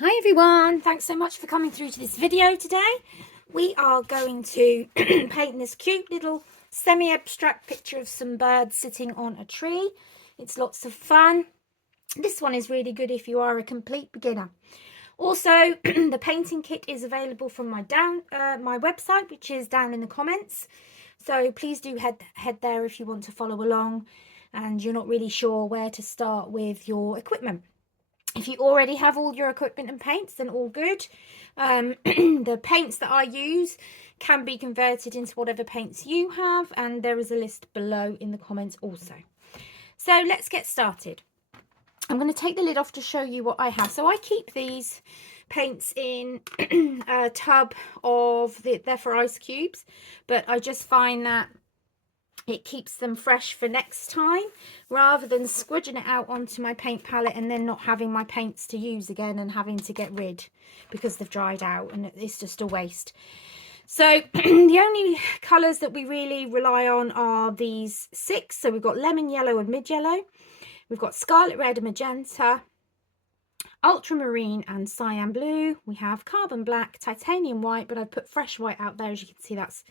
Hi everyone, thanks so much for coming through to this video today. We are going to paint this cute little semi-abstract picture of some birds sitting on a tree. It's lots of fun. This one is really good if you are a complete beginner. Also, the painting kit is available from my website, which is down in the comments. So please do head there if you want to follow along and you're not really sure where to start with your equipment. If you already have all your equipment and paints, then all good. The paints that I use can be converted into whatever paints you have, and there is a list below in the comments also. So let's get started. I'm going to take the lid off to show you what I have. So I keep these paints in a tub of, they're for ice cubes, but I just find that it keeps them fresh for next time rather than squidging it out onto my paint palette and then not having my paints to use again and having to get rid because they've dried out, and it's just a waste. So the only colours that we really rely on are these 6. So we've got lemon yellow and mid yellow, we've got scarlet red and magenta, ultramarine and cyan blue, we have carbon black, titanium white, but I've put fresh white out there. As you can see, that's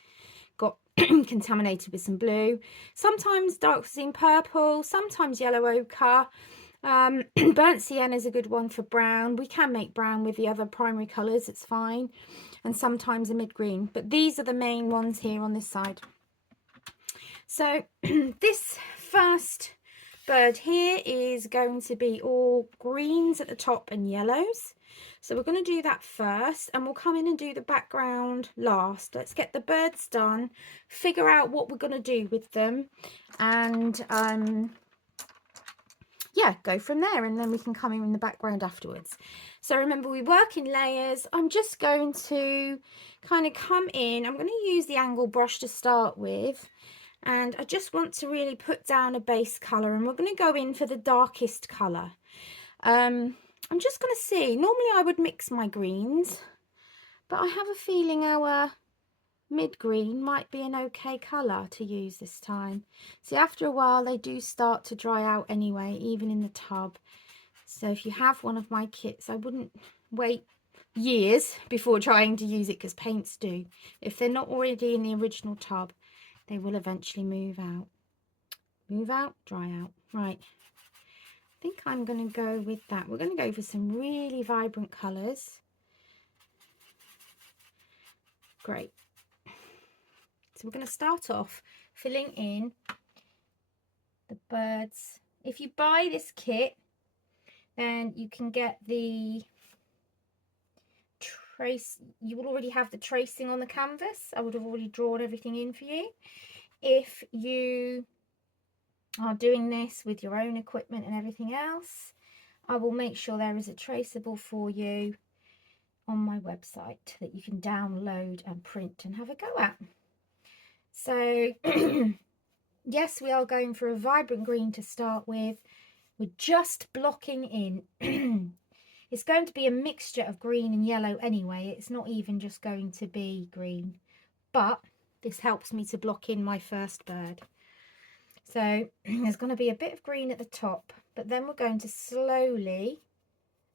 got contaminated with some blue, sometimes dark zinc purple, sometimes yellow ochre. Burnt sienna is a good one for brown. We can make brown with the other primary colours, it's fine, and sometimes a mid green, but these are the main ones here on this side. So this first bird here is going to be all greens at the top and yellows. So we're going to do that first, and we'll come in and do the background last. Let's get the birds done, figure out what we're going to do with them, and yeah, go from there, and then we can come in the background afterwards. So remember, we work in layers. I'm just going to kind of come in. I'm going to use the angle brush to start with, and I just want to really put down a base colour, and we're going to go in for the darkest colour. I'm just going to see, normally I would mix my greens, but I have a feeling our mid green might be an okay colour to use this time. See, after a while they do start to dry out anyway, even in the tub. So if you have one of my kits, I wouldn't wait years before trying to use it, because paints do. If they're not already in the original tub, they will eventually move out. Move out, dry out. Right. I think I'm going to go with that. We're going to go for some really vibrant colours. Great. So we're going to start off filling in the birds. If you buy this kit, then you can get the trace. You will already have the tracing on the canvas. I would have already drawn everything in for you. If you are doing this with your own equipment and everything else, I will make sure there is a traceable for you on my website that you can download and print and have a go at. So yes, we are going for a vibrant green to start with. We're just blocking in. It's going to be a mixture of green and yellow anyway. It's not even just going to be green, but this helps me to block in my first bird. So there's going to be a bit of green at the top, but then we're going to slowly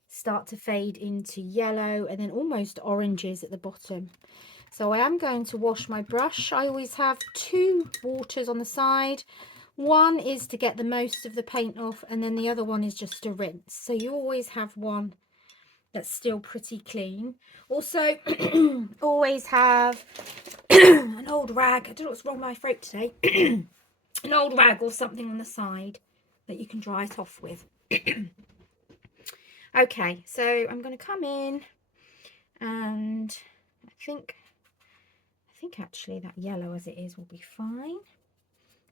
start to fade into yellow and then almost oranges at the bottom. So I am going to wash my brush. I always have 2 waters on the side. One is to get the most of the paint off, and then the other one is just to rinse. So you always have one that's still pretty clean. Also, always have an old rag. I don't know what's wrong with my throat today. An old rag or something on the side that you can dry it off with. Okay, so I'm going to come in, and I think actually that yellow as it is will be fine.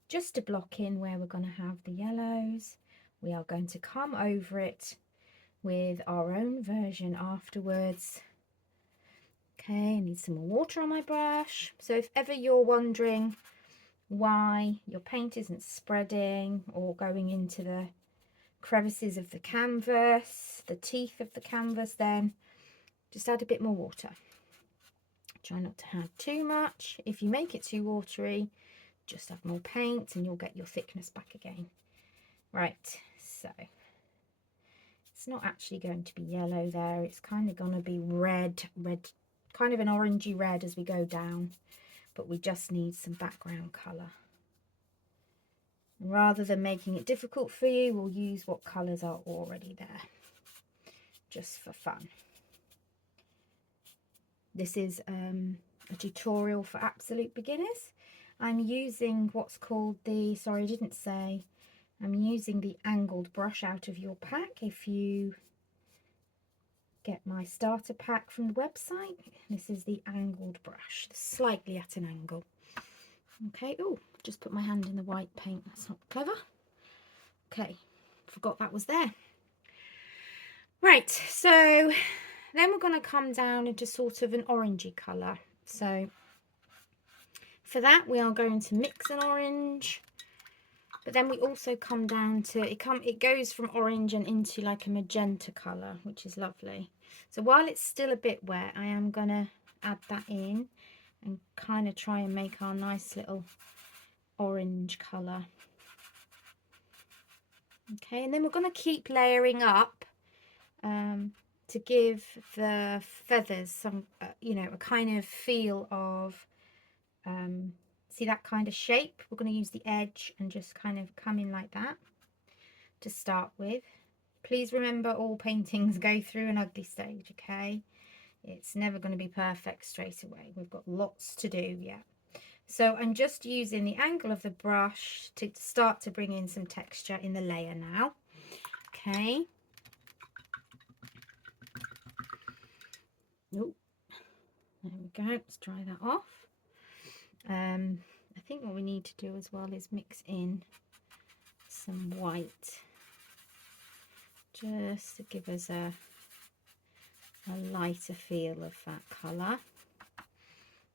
Just to block in where we're going to have the yellows, we are going to come over it with our own version afterwards. Okay, I need some more water on my brush. So if ever you're wondering why your paint isn't spreading or going into the crevices of the canvas, the teeth of the canvas, then just add a bit more water. Try not to add too much. If you make it too watery, just add more paint and you'll get your thickness back again. Right, so It's not actually going to be yellow there. It's kind of going to be red, kind of an orangey red as we go down. But we just need some background colour. Rather than making it difficult for you, we'll use what colours are already there, just for fun. This is a tutorial for absolute beginners. I'm using what's called the, sorry I didn't say, I'm using the angled brush out of your pack. If you get my starter pack from the website, this is the angled brush, slightly at an angle. Okay, oh, just put my hand in the white paint, that's not clever. Okay, forgot that was there. Right, so then we're going to come down into sort of an orangey colour. So for that we are going to mix an orange, but then we also come down to, it goes from orange and into like a magenta colour, which is lovely. So while it's still a bit wet, I am going to add that in and kind of try and make our nice little orange colour. Okay, and then we're going to keep layering up to give the feathers some, you know, a kind of feel of, see that kind of shape? We're going to use the edge and just kind of come in like that to start with. Please remember, all paintings go through an ugly stage, okay? It's never going to be perfect straight away. We've got lots to do yet. So I'm just using the angle of the brush to start to bring in some texture in the layer now. Okay. Oh, there we go. Let's dry that off. I think what we need to do as well is mix in some white, just to give us a lighter feel of that colour.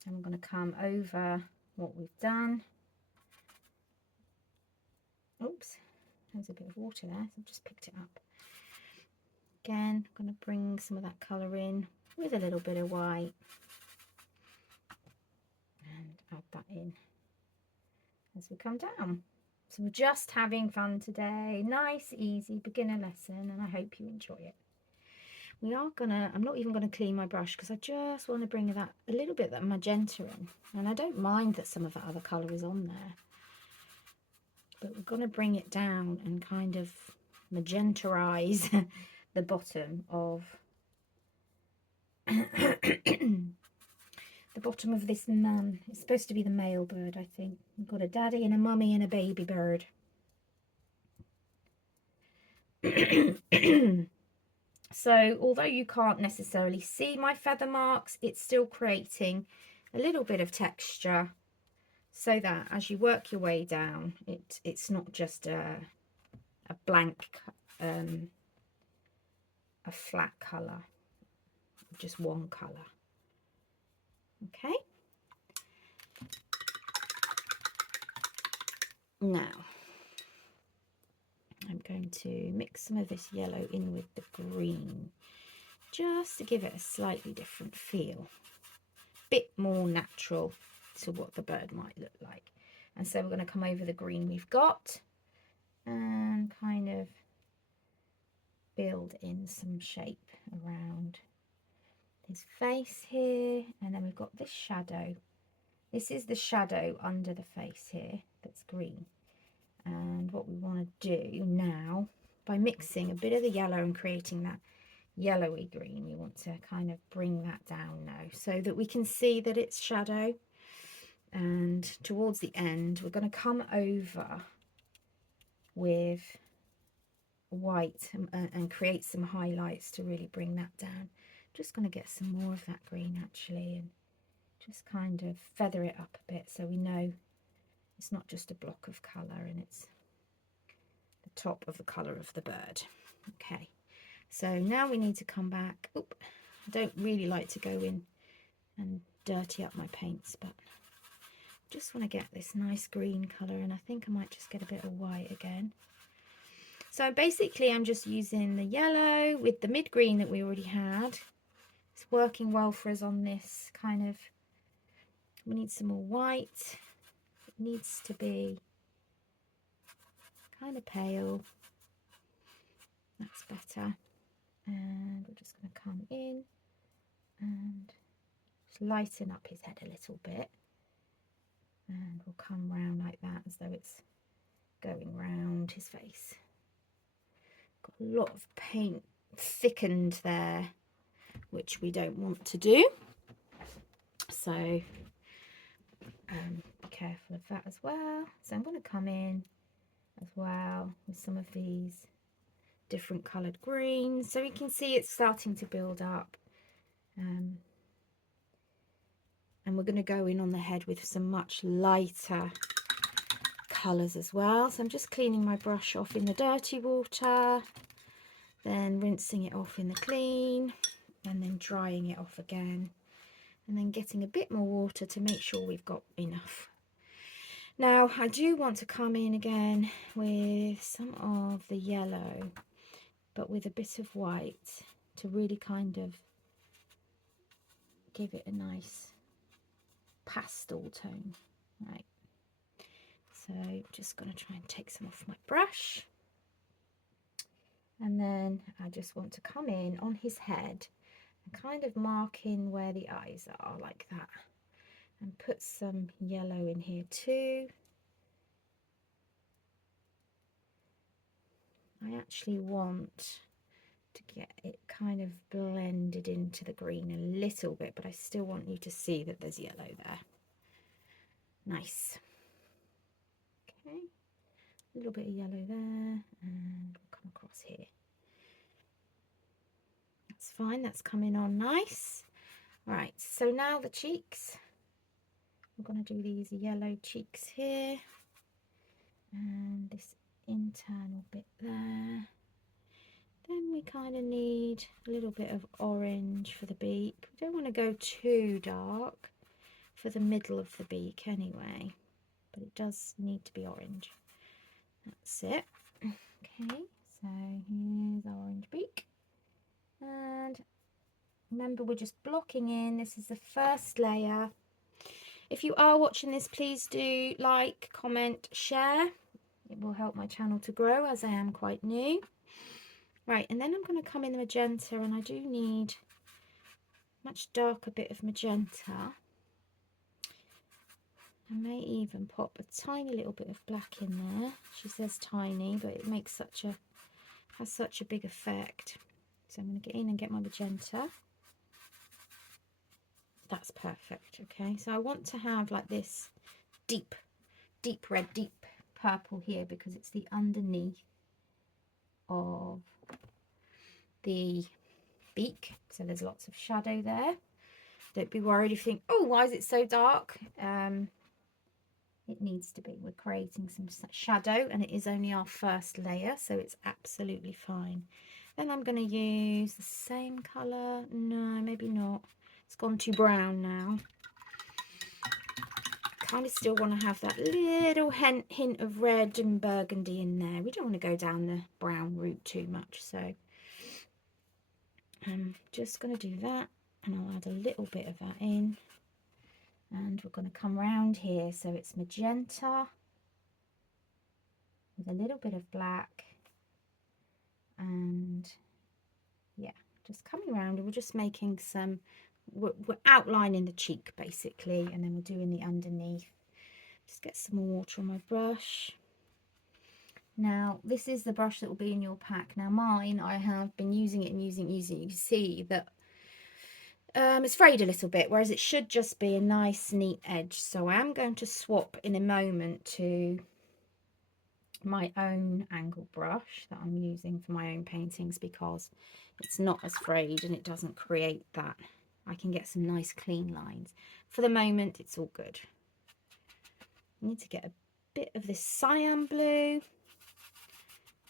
And I'm going to come over what we've done. Oops, there's a bit of water there, so I've just picked it up. Again, I'm going to bring some of that colour in with a little bit of white and add that in as we come down. So we're just having fun today. Nice, easy beginner lesson, and I hope you enjoy it. We are gonna, I'm not even gonna clean my brush because I just want to bring that a little bit that magenta in, and I don't mind that some of that other colour is on there, but we're gonna bring it down and kind of magentarize the bottom of the bottom of this man. It's supposed to be the male bird, I think. We've got a daddy and a mummy and a baby bird. So although you can't necessarily see my feather marks, it's still creating a little bit of texture so that as you work your way down, it's not just a blank, a flat colour, just one colour. Okay. Now, I'm going to mix some of this yellow in with the green, just to give it a slightly different feel, bit more natural to what the bird might look like. And so we're going to come over the green we've got and kind of build in some shape around his face here. And then we've got this shadow. This is the shadow under the face here that's green. And what we want to do now, by mixing a bit of the yellow and creating that yellowy green, we want to kind of bring that down now so that we can see that it's shadow. And towards the end, we're going to come over with white and create some highlights to really bring that down. Just going to get some more of that green actually, and just kind of feather it up a bit so we know it's not just a block of colour and it's the top of the colour of the bird. Okay, so now we need to come back. Oop, I don't really like to go in and dirty up my paints, but just want to get this nice green colour, and I think I might just get a bit of white again. So basically I'm just using the yellow with the mid green that we already had. It's working well for us on this kind of, we need some more white. It needs to be kind of pale. That's better. And we're just going to come in and just lighten up his head a little bit. And we'll come round like that as though it's going round his face. Got a lot of paint thickened there, which we don't want to do. So be careful of that as well. So I'm going to come in as well with some of these different coloured greens, so we can see it's starting to build up. And we're going to go in on the head with some much lighter colours as well. So I'm just cleaning my brush off in the dirty water, then rinsing it off in the clean, and then drying it off again, and then getting a bit more water to make sure we've got enough. Now I do want to come in again with some of the yellow, but with a bit of white to really kind of give it a nice pastel tone. Right, so just going to try and take some off my brush, and then I just want to come in on his head and kind of mark in where the eyes are like that, and put some yellow in here too. I actually want to get it kind of blended into the green a little bit, but I still want you to see that there's yellow there. Nice. Okay, a little bit of yellow there, and we'll come across here. That's fine, that's coming on nice. Right, so now the cheeks. I'm going to do these yellow cheeks here, and this internal bit there. Then we kind of need a little bit of orange for the beak. We don't want to go too dark for the middle of the beak anyway, but it does need to be orange. That's it. Okay, so here's our orange beak. And remember, we're just blocking in. This is the first layer. If you are watching this, please do like, comment, share. It will help my channel to grow, as I am quite new. Right, and then I'm going to come in the magenta, and I do need a much darker bit of magenta. I may even pop a tiny little bit of black in there. She says tiny, but it makes has such a big effect. So I'm going to get in and get my magenta. That's perfect. Okay, so I want to have like this deep red, deep purple here, because it's the underneath of the beak, so there's lots of shadow there. Don't be worried if you think, oh, why is it so dark? It needs to be. We're creating some shadow, and it is only our first layer, so it's absolutely fine. Then I'm going to use the same colour. No, maybe not. It's gone too brown now. I kind of still want to have that little hint of red and burgundy in there. We don't want to go down the brown route too much, so I'm just going to do that, and I'll add a little bit of that in. And we're going to come round here, so it's magenta with a little bit of black, and yeah, just coming around, and we're just making some, we're outlining the cheek basically, and then we're doing the underneath. Just get some more water on my brush. Now this is the brush that will be in your pack. Now mine, I have been using it and using. You can see that it's frayed a little bit, whereas it should just be a nice neat edge. So I am going to swap in a moment to my own angle brush that I'm using for my own paintings, because it's not as frayed and it doesn't create that. I can get some nice clean lines. For the moment, it's all good. I need to get a bit of this cyan blue.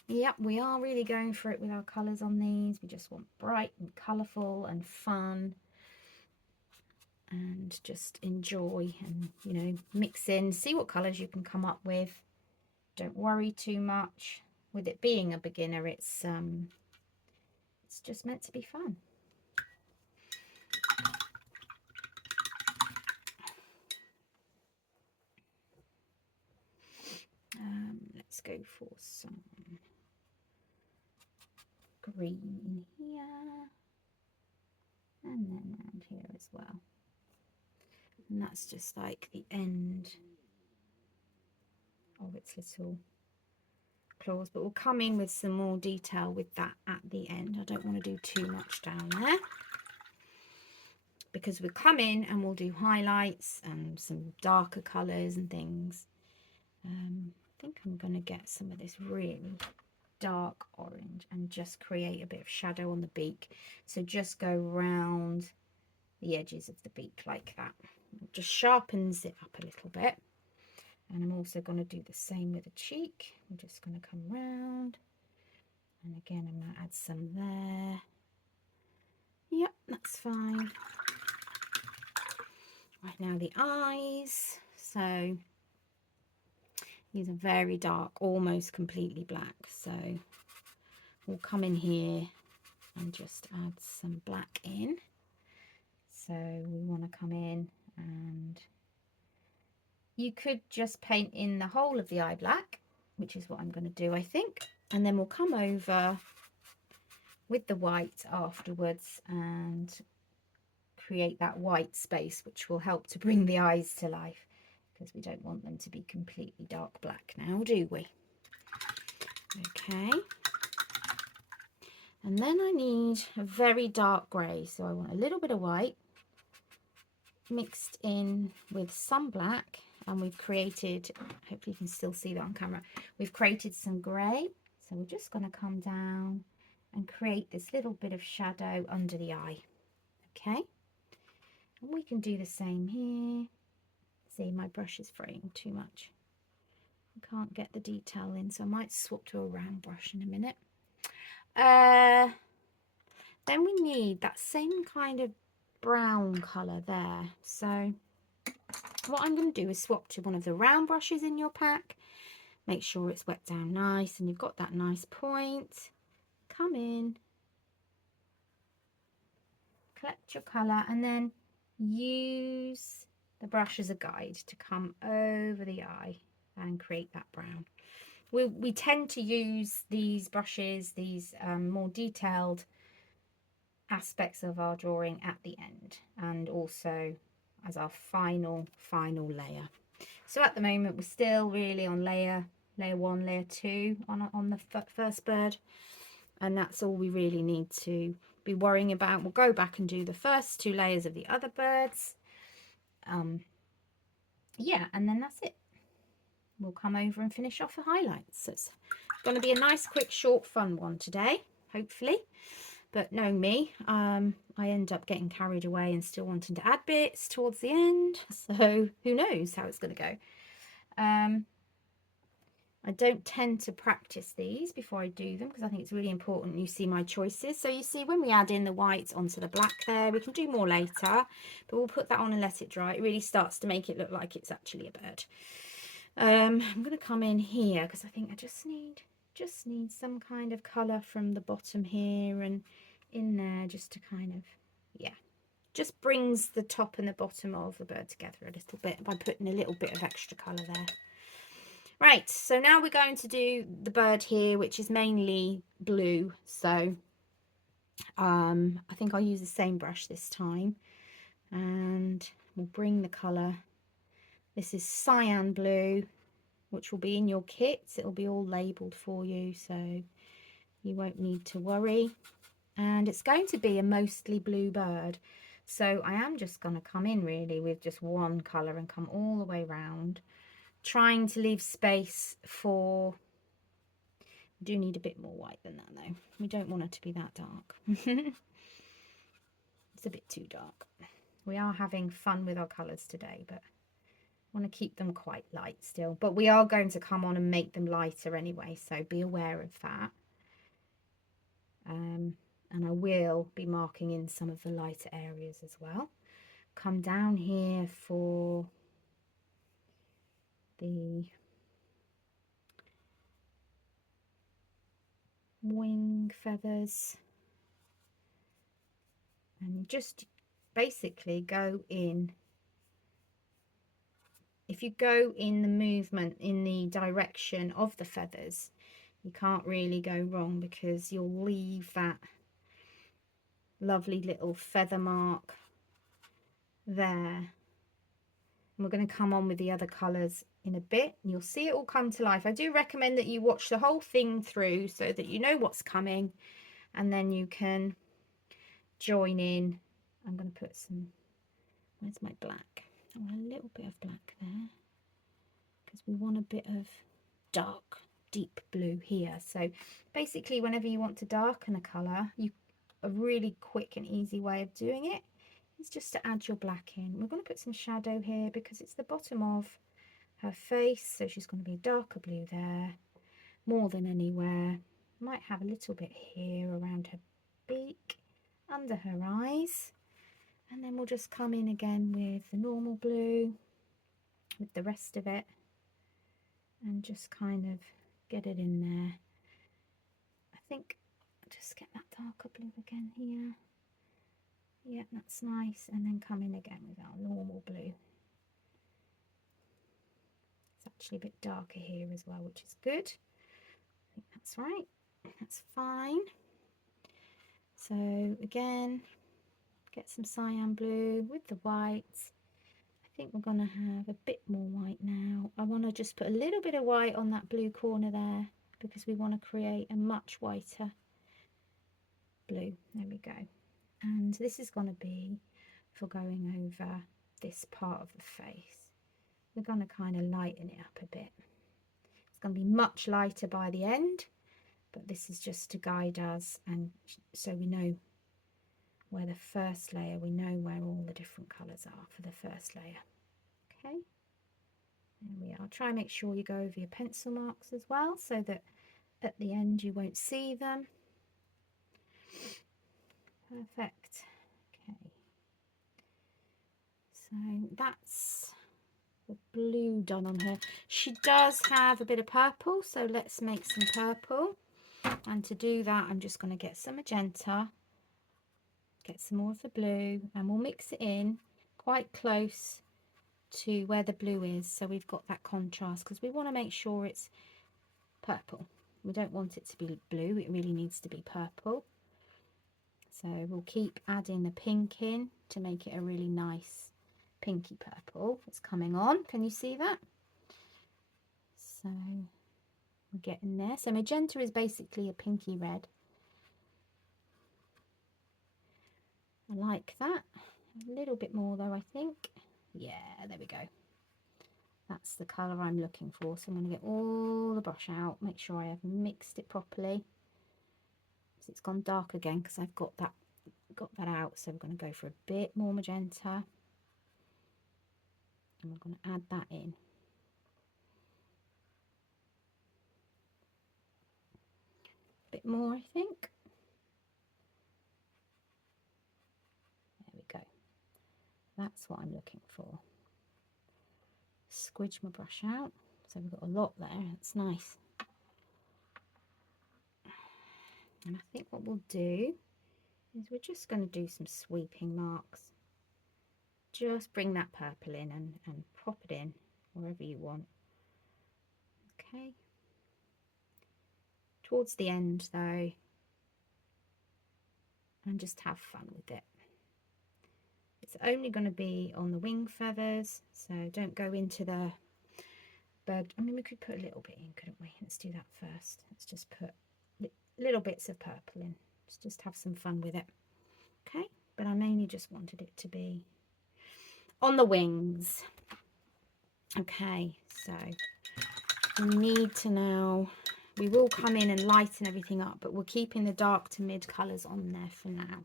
Yep, we are really going for it with our colours on these. We just want bright and colourful and fun, and just enjoy and, you know, mix in, see what colours you can come up with. Don't worry too much. With it being a beginner, it's just meant to be fun. Let's go for some green in here and then around here as well. And that's just like the end of its little claws, but we'll come in with some more detail with that at the end. I don't want to do too much down there because we'll come in and we'll do highlights and some darker colours and things. I think I'm going to get some of this really dark orange and just create a bit of shadow on the beak. So just go round the edges of the beak like that. It just sharpens it up a little bit. And I'm also going to do the same with the cheek. I'm just going to come round. And again, I'm going to add some there. Yep, that's fine. Right, now the eyes. So these are very dark, almost completely black. So we'll come in here and just add some black in. So we want to come in and you could just paint in the whole of the eye black, which is what I'm going to do, I think. And then we'll come over with the white afterwards and create that white space, which will help to bring the eyes to life, because we don't want them to be completely dark black now, do we? Okay. And then I need a very dark grey, so I want a little bit of white mixed in with some black, and we've created, hopefully you can still see that on camera, we've created some grey. So we're just going to come down and create this little bit of shadow under the eye. Okay, and we can do the same here. See, my brush is fraying too much. I can't get the detail in, so I might swap to a round brush in a minute. Then we need that same kind of brown colour there. So what I'm going to do is swap to one of the round brushes in your pack. Make sure it's wet down nice and you've got that nice point. Come in, collect your colour, and then use the brush as a guide to come over the eye and create that brown. We tend to use these brushes, these more detailed aspects of our drawing at the end, and also as our final layer. So at the moment we're still really on layer 1, layer 2 on the first bird, and that's all we really need to be worrying about. We'll go back and do the first 2 layers of the other birds. Yeah, and then that's it. We'll come over and finish off the highlights. So it's going to be a nice, quick, short, fun one today, hopefully. But knowing me, I end up getting carried away and still wanting to add bits towards the end. So who knows how it's going to go. I don't tend to practice these before I do them, because I think it's really important you see my choices. So you see when we add in the white onto the black there, we can do more later, but we'll put that on and let it dry. It really starts to make it look like it's actually a bird. I'm going to come in here because I think I just need some kind of colour from the bottom here and in there, just to kind of, yeah, just brings the top and the bottom of the bird together a little bit by putting a little bit of extra colour there. Right, so now we're going to do the bird here, which is mainly blue. So I think I'll use the same brush this time, and we'll bring the colour. This is cyan blue, which will be in your kits. It'll be all labelled for you, so you won't need to worry. And it's going to be a mostly blue bird. So I am just going to come in really with just one colour and come all the way round, trying to leave space for, we do need a bit more white than that though. We don't want it to be that dark. It's a bit too dark. We are having fun with our colours today, but I want to keep them quite light still. But we are going to come on and make them lighter anyway, so be aware of that. And I will be marking in some of the lighter areas as well. Come down here for the wing feathers, and just basically go in. If you go in the movement in the direction of the feathers, You can't really go wrong because you'll leave that lovely little feather mark there. And we're going to come on with the other colours in a bit and you'll see it all come to life. I do recommend that you watch the whole thing through so that you know what's coming, and then you can join in. I'm going to put some, where's my black? I want a little bit of black there because we want a bit of dark deep blue here. So basically whenever you want to darken a colour, a really quick and easy way of doing it is just to add your black in. We're going to put some shadow here because it's the bottom of her face, so she's going to be a darker blue there more than anywhere. Might have a little bit here around her beak, under her eyes, and then we'll just come in again with the normal blue with the rest of it and just kind of get it in there. I think I'll just get that darker blue again here. Yeah, that's nice, and then come in again with our normal blue. It's actually a bit darker here as well, which is good. I think that's right, that's fine. So again, get some cyan blue with the whites. I think we're going to have a bit more white now. I want to just put a little bit of white on that blue corner there because we want to create a much whiter blue. There we go. And this is going to be for going over this part of the face. We're going to kind of lighten it up a bit. It's going to be much lighter by the end, but this is just to guide us, and so we know where the first layer, we know where all the different colours are for the first layer. Okay, there we are. Try and make sure you go over your pencil marks as well so that at the end you won't see them. Perfect. Okay, so that's the blue done on her. She does have a bit of purple, so let's make some purple. And to do that, I'm just going to get some magenta, get some more of the blue, and we'll mix it in quite close to where the blue is, so we've got that contrast, because we want to make sure it's purple. We don't want it to be blue, it really needs to be purple. So we'll keep adding the pink in to make it a really nice pinky purple. It's coming on, can you see that? So we're getting there. So magenta is basically a pinky red. I like that. A little bit more though, I think. Yeah, there we go. That's the colour I'm looking for. So I'm going to get all the brush out, make sure I have mixed it properly. So it's gone dark again because I've got that out. So we're going to go for a bit more magenta. And we're going to add that in. A bit more, I think. There we go. That's what I'm looking for. Squidge my brush out. So we've got a lot there. It's nice. And I think what we'll do is we're just going to do some sweeping marks. Just bring that purple in and pop it in wherever you want. Okay. Towards the end though, and just have fun with it. It's only going to be on the wing feathers, so don't go into the bird. I mean, we could put a little bit in, couldn't we? Let's do that first. Let's just put little bits of purple in. Let's just have some fun with it. Okay, but I mainly just wanted it to be on the wings. Okay, so we need to now, we will come in and lighten everything up, but we're keeping the dark to mid colours on there for now.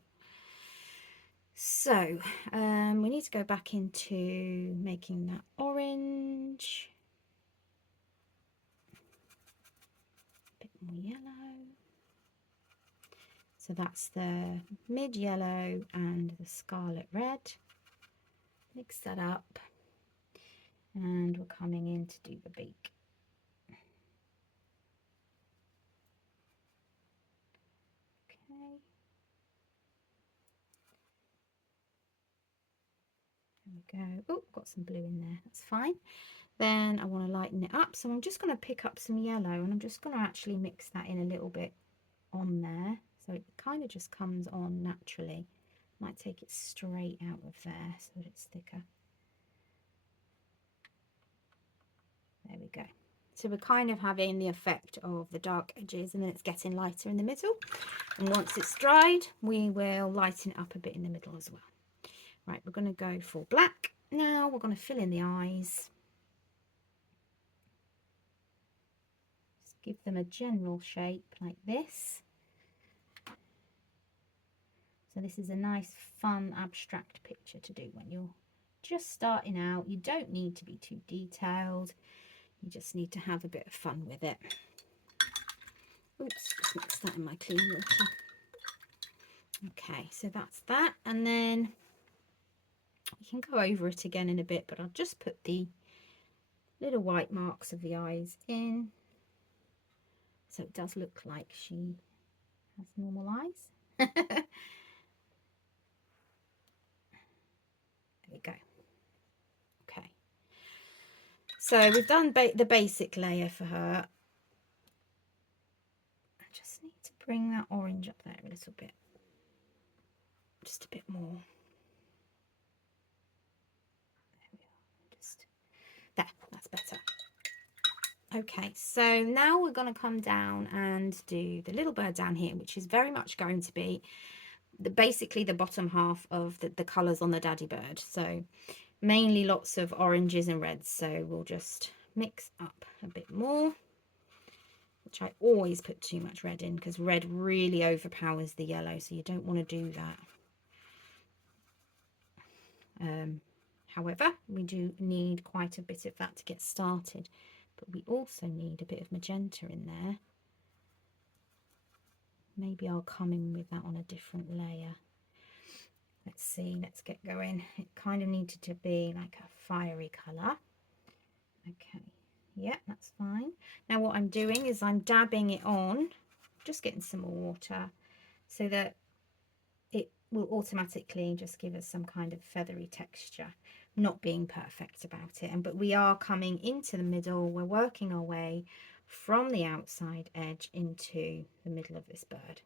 So we need to go back into making that orange, a bit more yellow. So that's the mid yellow and the scarlet red. Mix that up, and we're coming in to do the beak. Okay. we go. Oh, got some blue in there, that's fine. Then I want to lighten it up, so I'm just going to pick up some yellow and I'm just going to actually mix that in a little bit on there, so it kind of just comes on naturally. Might take it straight out of there so that it's thicker. There we go. So we're kind of having the effect of the dark edges, and then it's getting lighter in the middle. And once it's dried, we will lighten it up a bit in the middle as well. Right, we're going to go for black. Now we're going to fill in the eyes. Just give them a general shape like this. So this is a nice, fun, abstract picture to do when you're just starting out. You don't need to be too detailed. You just need to have a bit of fun with it. Oops, just mix that in my clean water. Okay, so that's that. And then you can go over it again in a bit, but I'll just put the little white marks of the eyes in. So it does look like she has normal eyes. There we go. Okay. So we've done the basic layer for her. I just need to bring that orange up there a little bit. Just a bit more. There we are. Just there, that's better. Okay, so now we're going to come down and do the little bird down here, which is very much going to be basically the bottom half of the colours on the daddy bird. So mainly lots of oranges and reds, so we'll just mix up a bit more, which I always put too much red in because red really overpowers the yellow, so you don't want to do that. However, we do need quite a bit of that to get started, but we also need a bit of magenta in there. Maybe I'll come in with that on a different layer. Let's see, let's get going. It kind of needed to be like a fiery colour. Okay, yeah, that's fine. Now what I'm doing is I'm dabbing it on, just getting some more water, so that it will automatically just give us some kind of feathery texture. Not being perfect about it, but we are coming into the middle. We're working our way from the outside edge into the middle of this bird.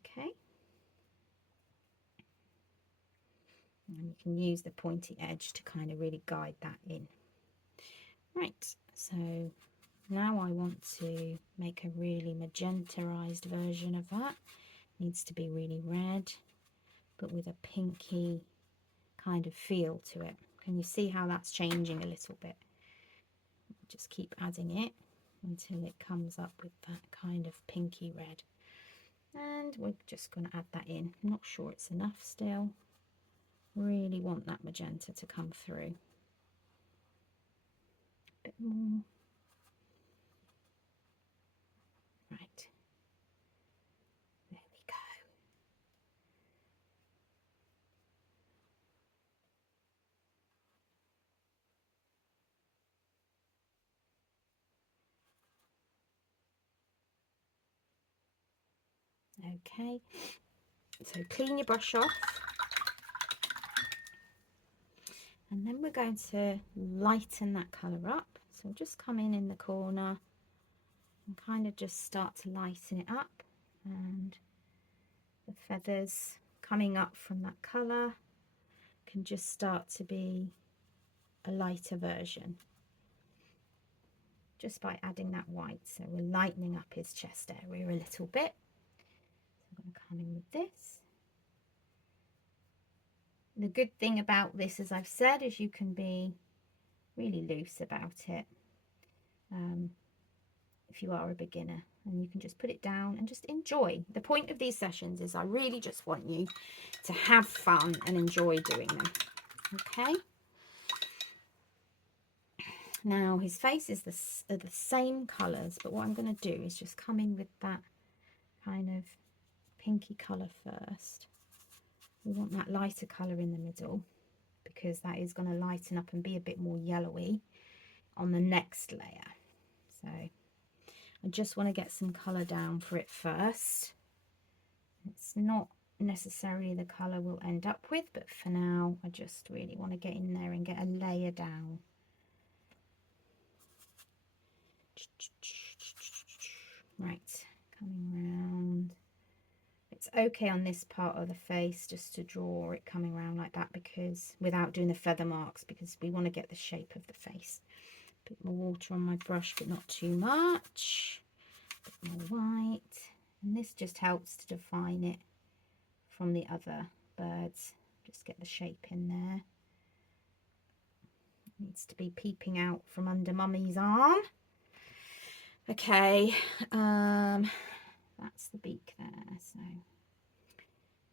Okay. And you can use the pointy edge to kind of really guide that in. Right, so now I want to make a really magentaized version of that. It needs to be really red, but with a pinky kind of feel to it. Can you see how that's changing a little bit? Just keep adding it until it comes up with that kind of pinky red. And we're just going to add that in. I'm not sure it's enough still. Really want that magenta to come through. A bit more. Right. There we go. Okay, so clean your brush off, and then we're going to lighten that colour up. So just come in the corner and kind of just start to lighten it up, and the feathers coming up from that colour can just start to be a lighter version just by adding that white. So we're lightening up his chest area a little bit. I'm going to come in with this. The good thing about this, as I've said, is you can be really loose about it if you are a beginner, and you can just put it down and just enjoy. The point of these sessions is I really just want you to have fun and enjoy doing them. Okay. Now his face is the same colours, but what I'm going to do is just come in with that kind of pinky colour first. We want that lighter colour in the middle because that is going to lighten up and be a bit more yellowy on the next layer. So I just want to get some colour down for it first. It's not necessarily the colour we'll end up with, but for now I just really want to get in there and get a layer down. Right, coming round. It's okay on this part of the face just to draw it coming around like that, because without doing the feather marks, because we want to get the shape of the face. A bit more water on my brush, but not too much. A bit more white, and this just helps to define it from the other birds. Just get the shape in there. It needs to be peeping out from under mummy's arm. Okay, that's the beak there, so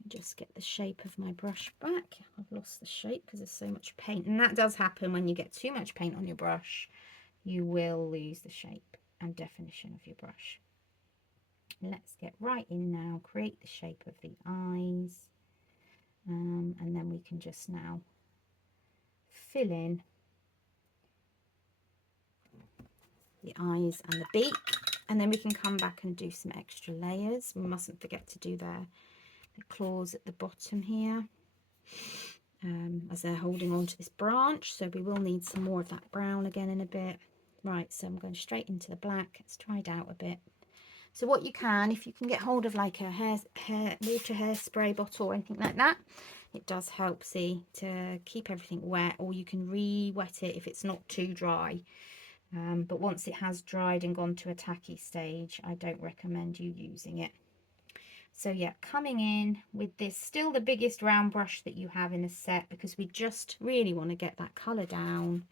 just get the shape of my brush back. I've lost the shape because there's so much paint, and that does happen when you get too much paint on your brush. You will lose the shape and definition of your brush. Let's get right in now, create the shape of the eyes, and then we can just now fill in the eyes and the beak, and then we can come back and do some extra layers. We mustn't forget to do the claws at the bottom here, as they're holding on to this branch, so we will need some more of that brown again in a bit. Right, so I'm going straight into the black. It's dried out a bit. So what you can, if you can get hold of like a water hairspray bottle or anything like that, it does help, see, to keep everything wet, or you can re-wet it if it's not too dry. But once it has dried and gone to a tacky stage, I don't recommend you using it. So yeah, coming in with this, still the biggest round brush that you have in the set, because we just really want to get that colour down.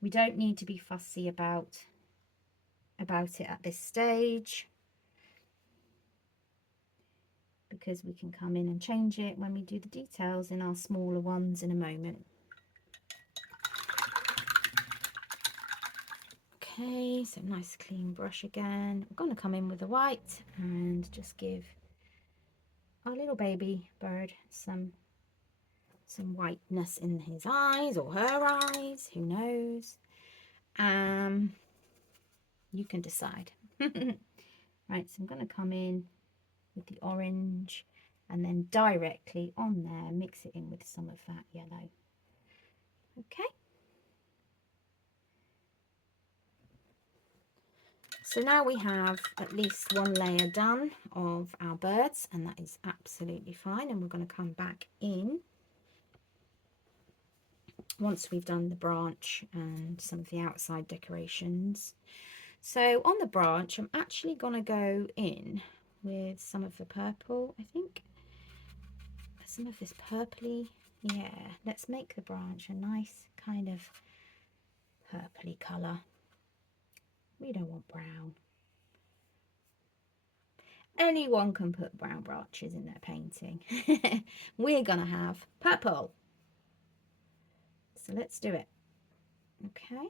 We don't need to be fussy about it at this stage, because we can come in and change it when we do the details in our smaller ones in a moment. Okay, so nice clean brush again. I'm going to come in with the white and just give our little baby bird some whiteness in his eyes, or her eyes, who knows. You can decide. Right, so I'm going to come in with the orange and then directly on there mix it in with some of that yellow. Okay, so now we have at least one layer done of our birds, and that is absolutely fine. And we're going to come back in once we've done the branch and some of the outside decorations. So on the branch, I'm actually going to go in with some of the purple, I think. Some of this purpley. Yeah, let's make the branch a nice kind of purpley colour. We don't want brown. Anyone can put brown branches in their painting. We're going to have purple. So let's do it. Okay.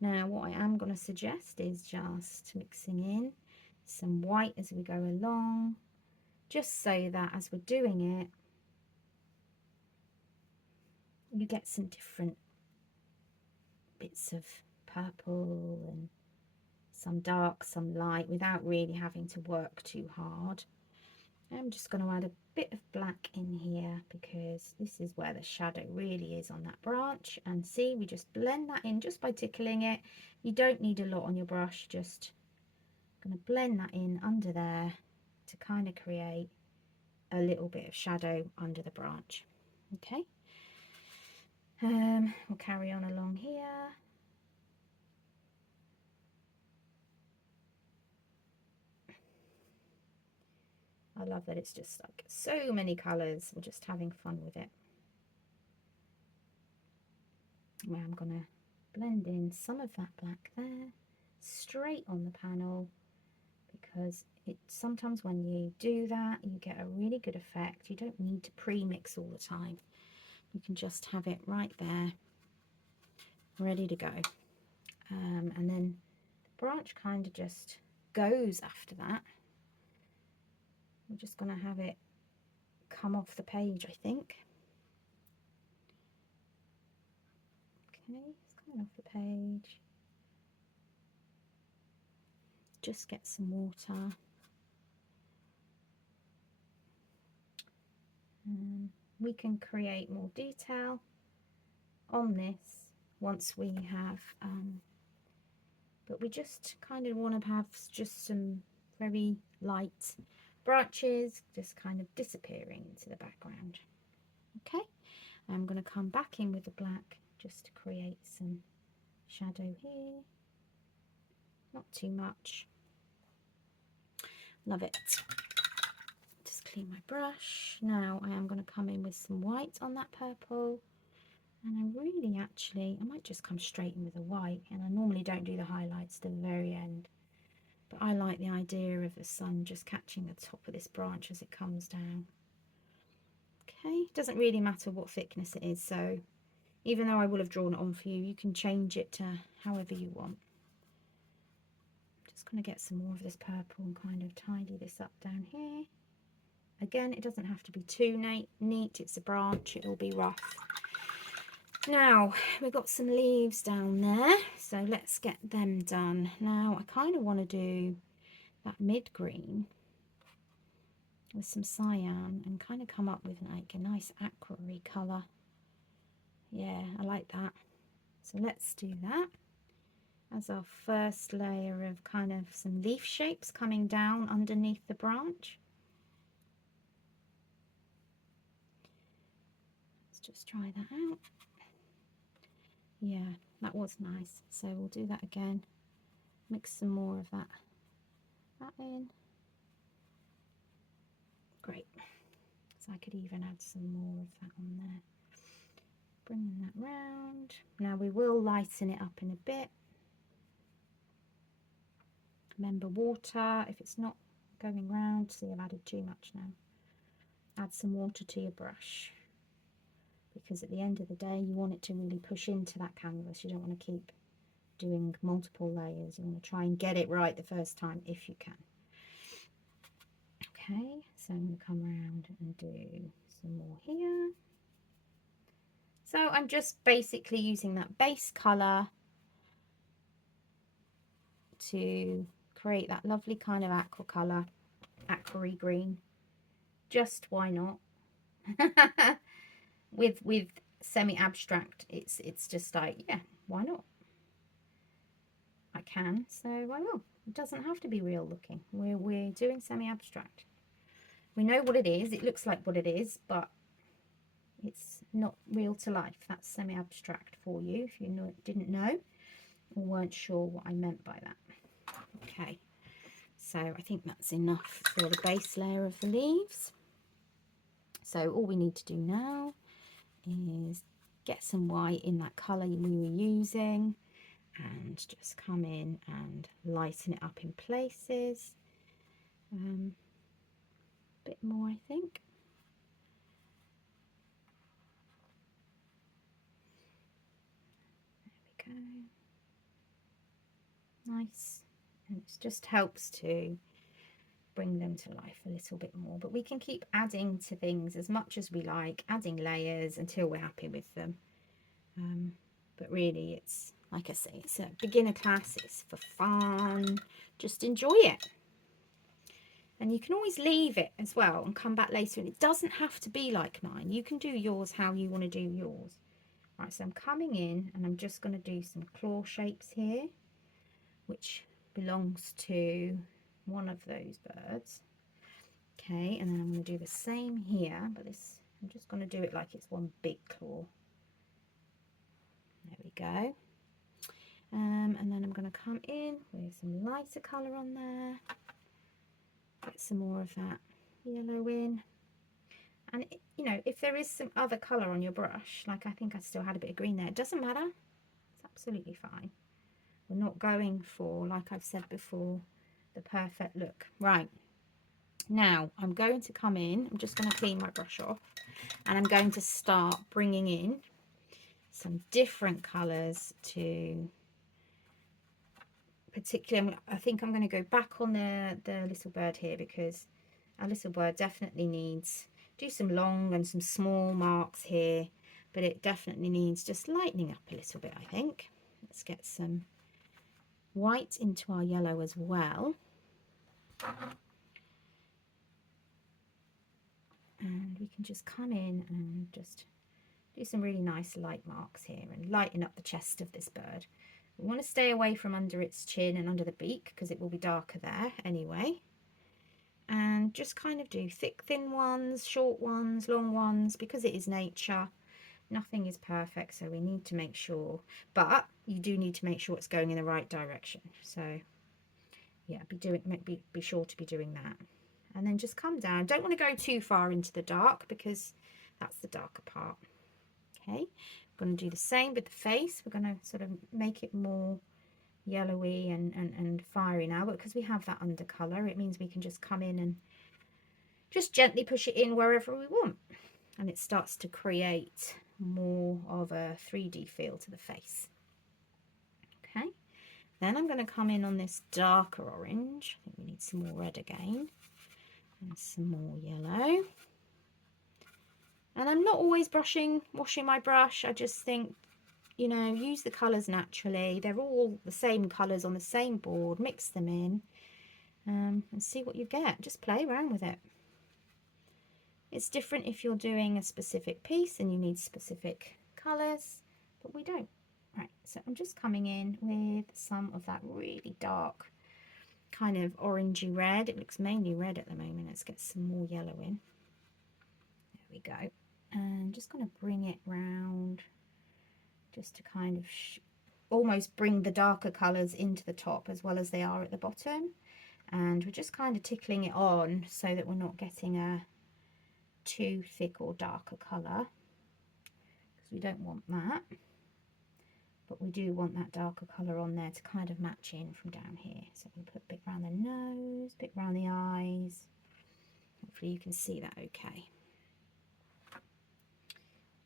Now what I am going to suggest is just mixing in some white as we go along, just so that as we're doing it, you get some different bits of purple and some dark, some light, without really having to work too hard. I'm just going to add a bit of black in here, because this is where the shadow really is on that branch. And see, we just blend that in just by tickling it. You don't need a lot on your brush, just going to blend that in under there to kind of create a little bit of shadow under the branch. Okay, we'll carry on along here. I love that it's just like so many colours. We're just having fun with it. Now I'm going to blend in some of that black there, straight on the panel, because sometimes when you do that, you get a really good effect. You don't need to pre-mix all the time. You can just have it right there, ready to go. And then the branch kind of just goes after that. We're just going to have it come off the page, I think. Okay, it's coming off the page. Just get some water. we can create more detail on this once we have, but we just kind of want to have just some very light branches just kind of disappearing into the background. Okay, I'm going to come back in with the black just to create some shadow here, not too much. Love it. Just clean my brush. Now I am going to come in with some white on that purple, and I really I might just come straight in with a white, and I normally don't do the highlights to the very end, but I like the idea of the sun just catching the top of this branch as it comes down. Okay, doesn't really matter what thickness it is, so even though I will have drawn it on for you, you can change it to however you want. Just going to get some more of this purple and kind of tidy this up down here. Again, it doesn't have to be too neat, it's a branch, it will be rough. Now, we've got some leaves down there, so let's get them done. Now, I kind of want to do that mid-green with some cyan and kind of come up with like a nice acrylic colour. Yeah, I like that. So let's do that as our first layer of kind of some leaf shapes coming down underneath the branch. Let's just try that out. Yeah, that was nice. So we'll do that again. Mix some more of that in. Great. So I could even add some more of that on there. Bringing that round. Now we will lighten it up in a bit. Remember, water, if it's not going round, see I've added too much now. Add some water to your brush, because at the end of the day you want it to really push into that canvas. You don't want to keep doing multiple layers. You want to try and get it right the first time if you can. Okay, so I'm going to come around and do some more here. So I'm just basically using that base colour to create that lovely kind of aqua colour, aqua green. Just why not? with semi-abstract, it's just like, yeah, why not? I can, so I will. It doesn't have to be real looking. We're doing semi-abstract. We know what it is. It looks like what it is, but it's not real to life. That's semi-abstract for you if you didn't know or weren't sure what I meant by that. Okay, so I think that's enough for the base layer of the leaves. So all we need to do now is get some white in that colour we were using and just come in and lighten it up in places. A bit more, I think. There we go. Nice. And it just helps to bring them to life a little bit more, but we can keep adding to things as much as we like, adding layers until we're happy with them. But really, it's like I say, it's a beginner class, it's for fun, just enjoy it. And you can always leave it as well and come back later, and it doesn't have to be like mine. You can do yours how you want to do yours. Right, so I'm coming in and I'm just going to do some claw shapes here, which belongs to one of those birds. Okay, and then I'm going to do the same here, but this, I'm just going to do it like it's one big claw. There we go. And then I'm going to come in with some lighter colour on there. Get some more of that yellow in. And, you know, if there is some other colour on your brush, like I think I still had a bit of green there, it doesn't matter. It's absolutely fine. We're not going for, like I've said before, the perfect look. Right. Now, I'm going to come in, I'm just going to clean my brush off, and I'm going to start bringing in some different colours to, particularly, I think I'm going to go back on the little bird here, because our little bird definitely needs, do some long and some small marks here, but it definitely needs just lightening up a little bit, I think. Let's get some white into our yellow as well. And we can just come in and just do some really nice light marks here and lighten up the chest of this bird. We want to stay away from under its chin and under the beak because it will be darker there anyway. And just kind of do thick, thin ones, short ones, long ones, because it is nature. Nothing is perfect, so we need to make sure, but you do need to make sure it's going in the right direction. So yeah, be sure to be doing that. And then just come down. Don't want to go too far into the dark because that's the darker part. Okay, we're going to do the same with the face. We're going to sort of make it more yellowy and fiery now, but because we have that undercolor, it means we can just come in and just gently push it in wherever we want, and it starts to create more of a 3D feel to the face. Okay, then I'm going to come in on this darker orange. I think we need some more red again and some more yellow. And I'm not always washing my brush. I just think, you know, use the colours naturally. They're all the same colours on the same board. Mix them in and see what you get. Just play around with it. It's different if you're doing a specific piece and you need specific colours, but we don't. Right, so I'm just coming in with some of that really dark kind of orangey red. It looks mainly red at the moment. Let's get some more yellow in. There we go. And just going to bring it round just to kind of almost bring the darker colours into the top as well as they are at the bottom. And we're just kind of tickling it on so that we're not getting a too thick or darker colour, because we don't want that. But we do want that darker colour on there to kind of match in from down here. So we put a bit around the nose, a bit around the eyes. Hopefully you can see that okay.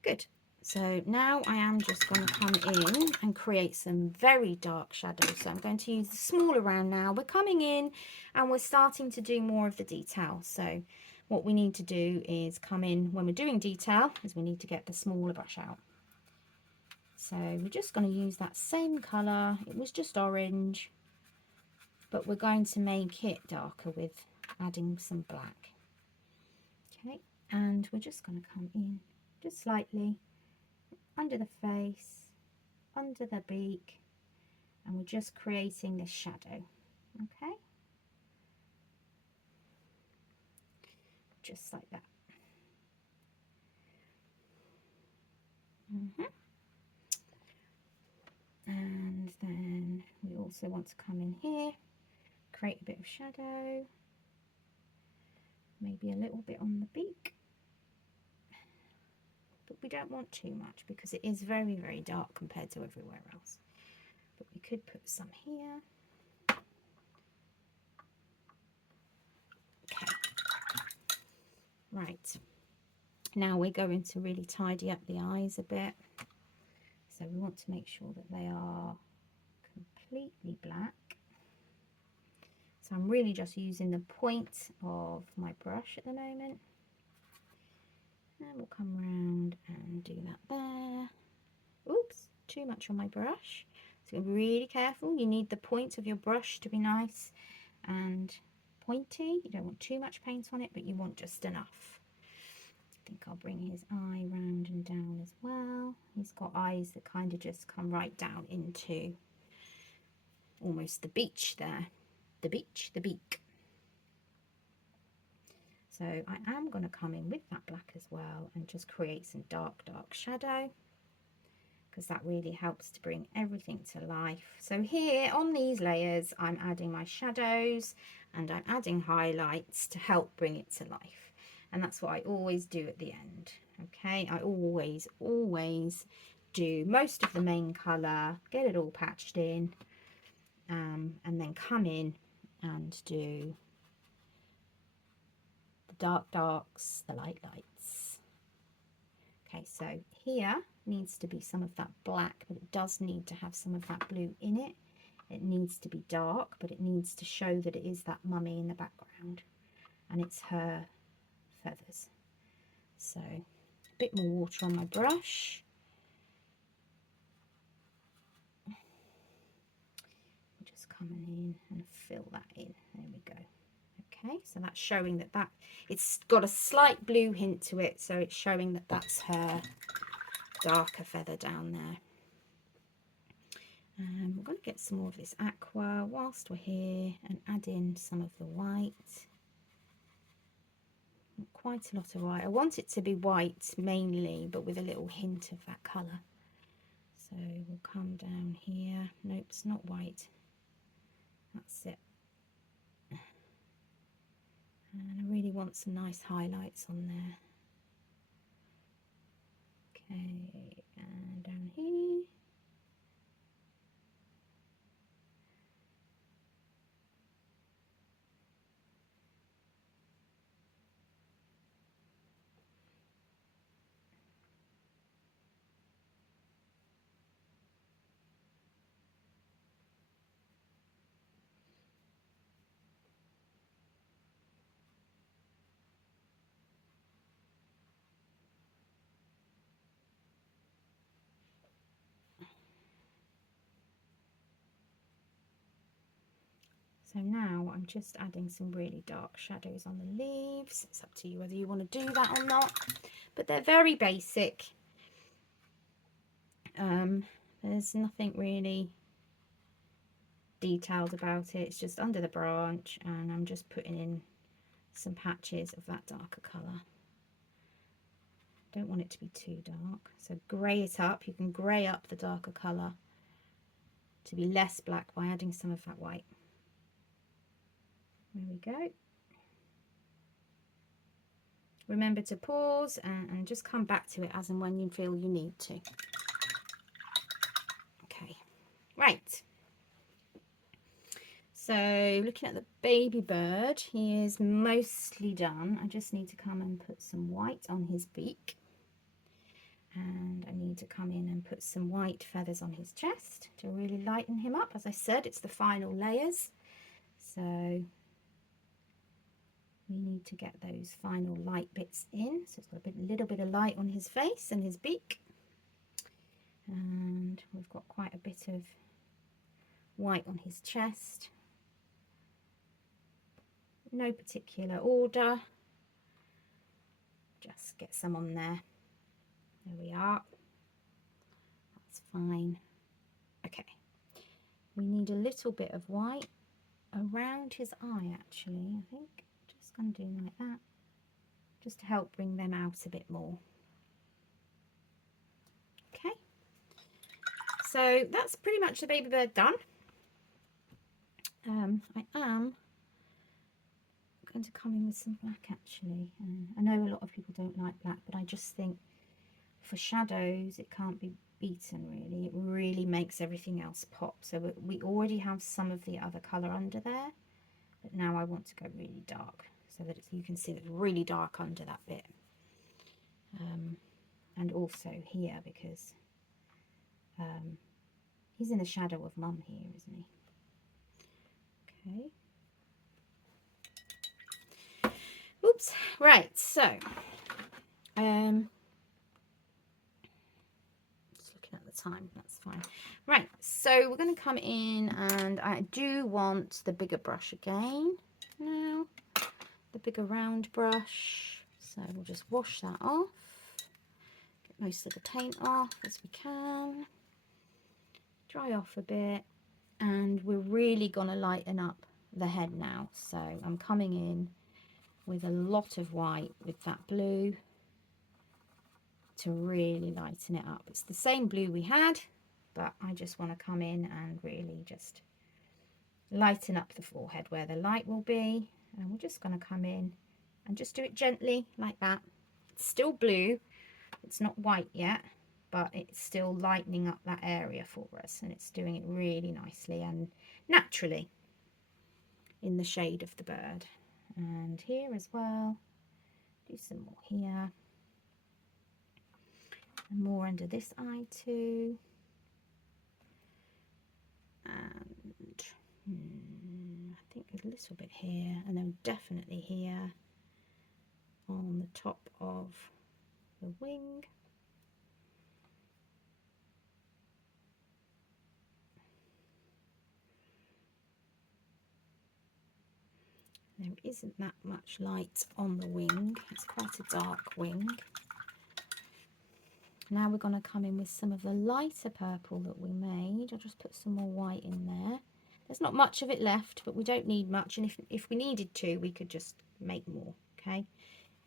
Good. So now I am just going to come in and create some very dark shadows. So I'm going to use the smaller round now. We're coming in and we're starting to do more of the detail. So what we need to do is come in when we're doing detail, is we need to get the smaller brush out. So we're just going to use that same colour. It was just orange, but we're going to make it darker with adding some black. Okay, and we're just going to come in just slightly under the face, under the beak, and we're just creating this shadow. Okay, just like that. And then we also want to come in here, create a bit of shadow, maybe a little bit on the beak, but we don't want too much because it is very, very dark compared to everywhere else. But we could put some here. Okay, right, now we're going to really tidy up the eyes a bit. So we want to make sure that they are completely black. So I'm really just using the point of my brush at the moment. And we'll come round and do that there. Oops, too much on my brush. So be really careful. You need the point of your brush to be nice and pointy. You don't want too much paint on it, but you want just enough. I think I'll bring his eye round and down as well. He's got eyes that kind of just come right down into almost the beach there. The beach, the beak. So I am going to come in with that black as well and just create some dark, dark shadow, because that really helps to bring everything to life. So here on these layers, I'm adding my shadows and I'm adding highlights to help bring it to life. And that's what I always do at the end. Okay, I always do most of the main colour, get it all patched in, and then come in and do the dark darks, the light lights. Okay, so here needs to be some of that black, but it does need to have some of that blue in it. It needs to be dark, but it needs to show that it is that mummy in the background and it's her feathers. So a bit more water on my brush. Just coming in and fill that in. There we go. Okay, so that's showing that it's got a slight blue hint to it, so it's showing that that's her darker feather down there. We're going to get some more of this aqua whilst we're here and add in some of the white. Quite a lot of white. I want it to be white mainly, but with a little hint of that colour. So we'll come down here. Nope, it's not white. That's it. And I really want some nice highlights on there. Okay, and down here. So now I'm just adding some really dark shadows on the leaves. It's up to you whether you want to do that or not, but they're very basic. There's nothing really detailed about it. It's just under the branch, and I'm just putting in some patches of that darker colour. Don't want it to be too dark, so grey it up. You can grey up the darker colour to be less black by adding some of that white. There we go. Remember to pause and just come back to it as and when you feel you need to. Okay, right. So looking at the baby bird, he is mostly done. I just need to come and put some white on his beak. And I need to come in and put some white feathers on his chest to really lighten him up. As I said, it's the final layers. So we need to get those final light bits in. So it's got a little bit of light on his face and his beak. And we've got quite a bit of white on his chest. No particular order. Just get some on there. There we are. That's fine. Okay. We need a little bit of white around his eye, actually, I think. Just going to do like that, just to help bring them out a bit more. Okay. So that's pretty much the baby bird done. I am going to come in with some black, actually. I know a lot of people don't like black, but I just think for shadows it can't be beaten, really. It really makes everything else pop. So we already have some of the other colour under there, but now I want to go really dark so that you can see it's really dark under that bit. And also here, because he's in the shadow of Mum here, isn't he? Okay. Oops. Right, so just looking at the time, that's fine. Right, so we're going to come in, and I do want the bigger brush again now, the bigger round brush. So we'll just wash that off, get most of the paint off as we can, dry off a bit, and we're really going to lighten up the head now. So I'm coming in with a lot of white with that blue to really lighten it up. It's the same blue we had, but I just want to come in and really just lighten up the forehead where the light will be. And we're just going to come in and just do it gently like that. It's still blue, it's not white yet, but it's still lightening up that area for us, and it's doing it really nicely and naturally in the shade of the bird. And here as well, do some more here, and more under this eye too, and I think a little bit here, and then definitely here on the top of the wing. There isn't that much light on the wing. It's quite a dark wing. Now we're going to come in with some of the lighter purple that we made. I'll just put some more white in there. There's not much of it left, but we don't need much. And if we needed to, we could just make more, okay?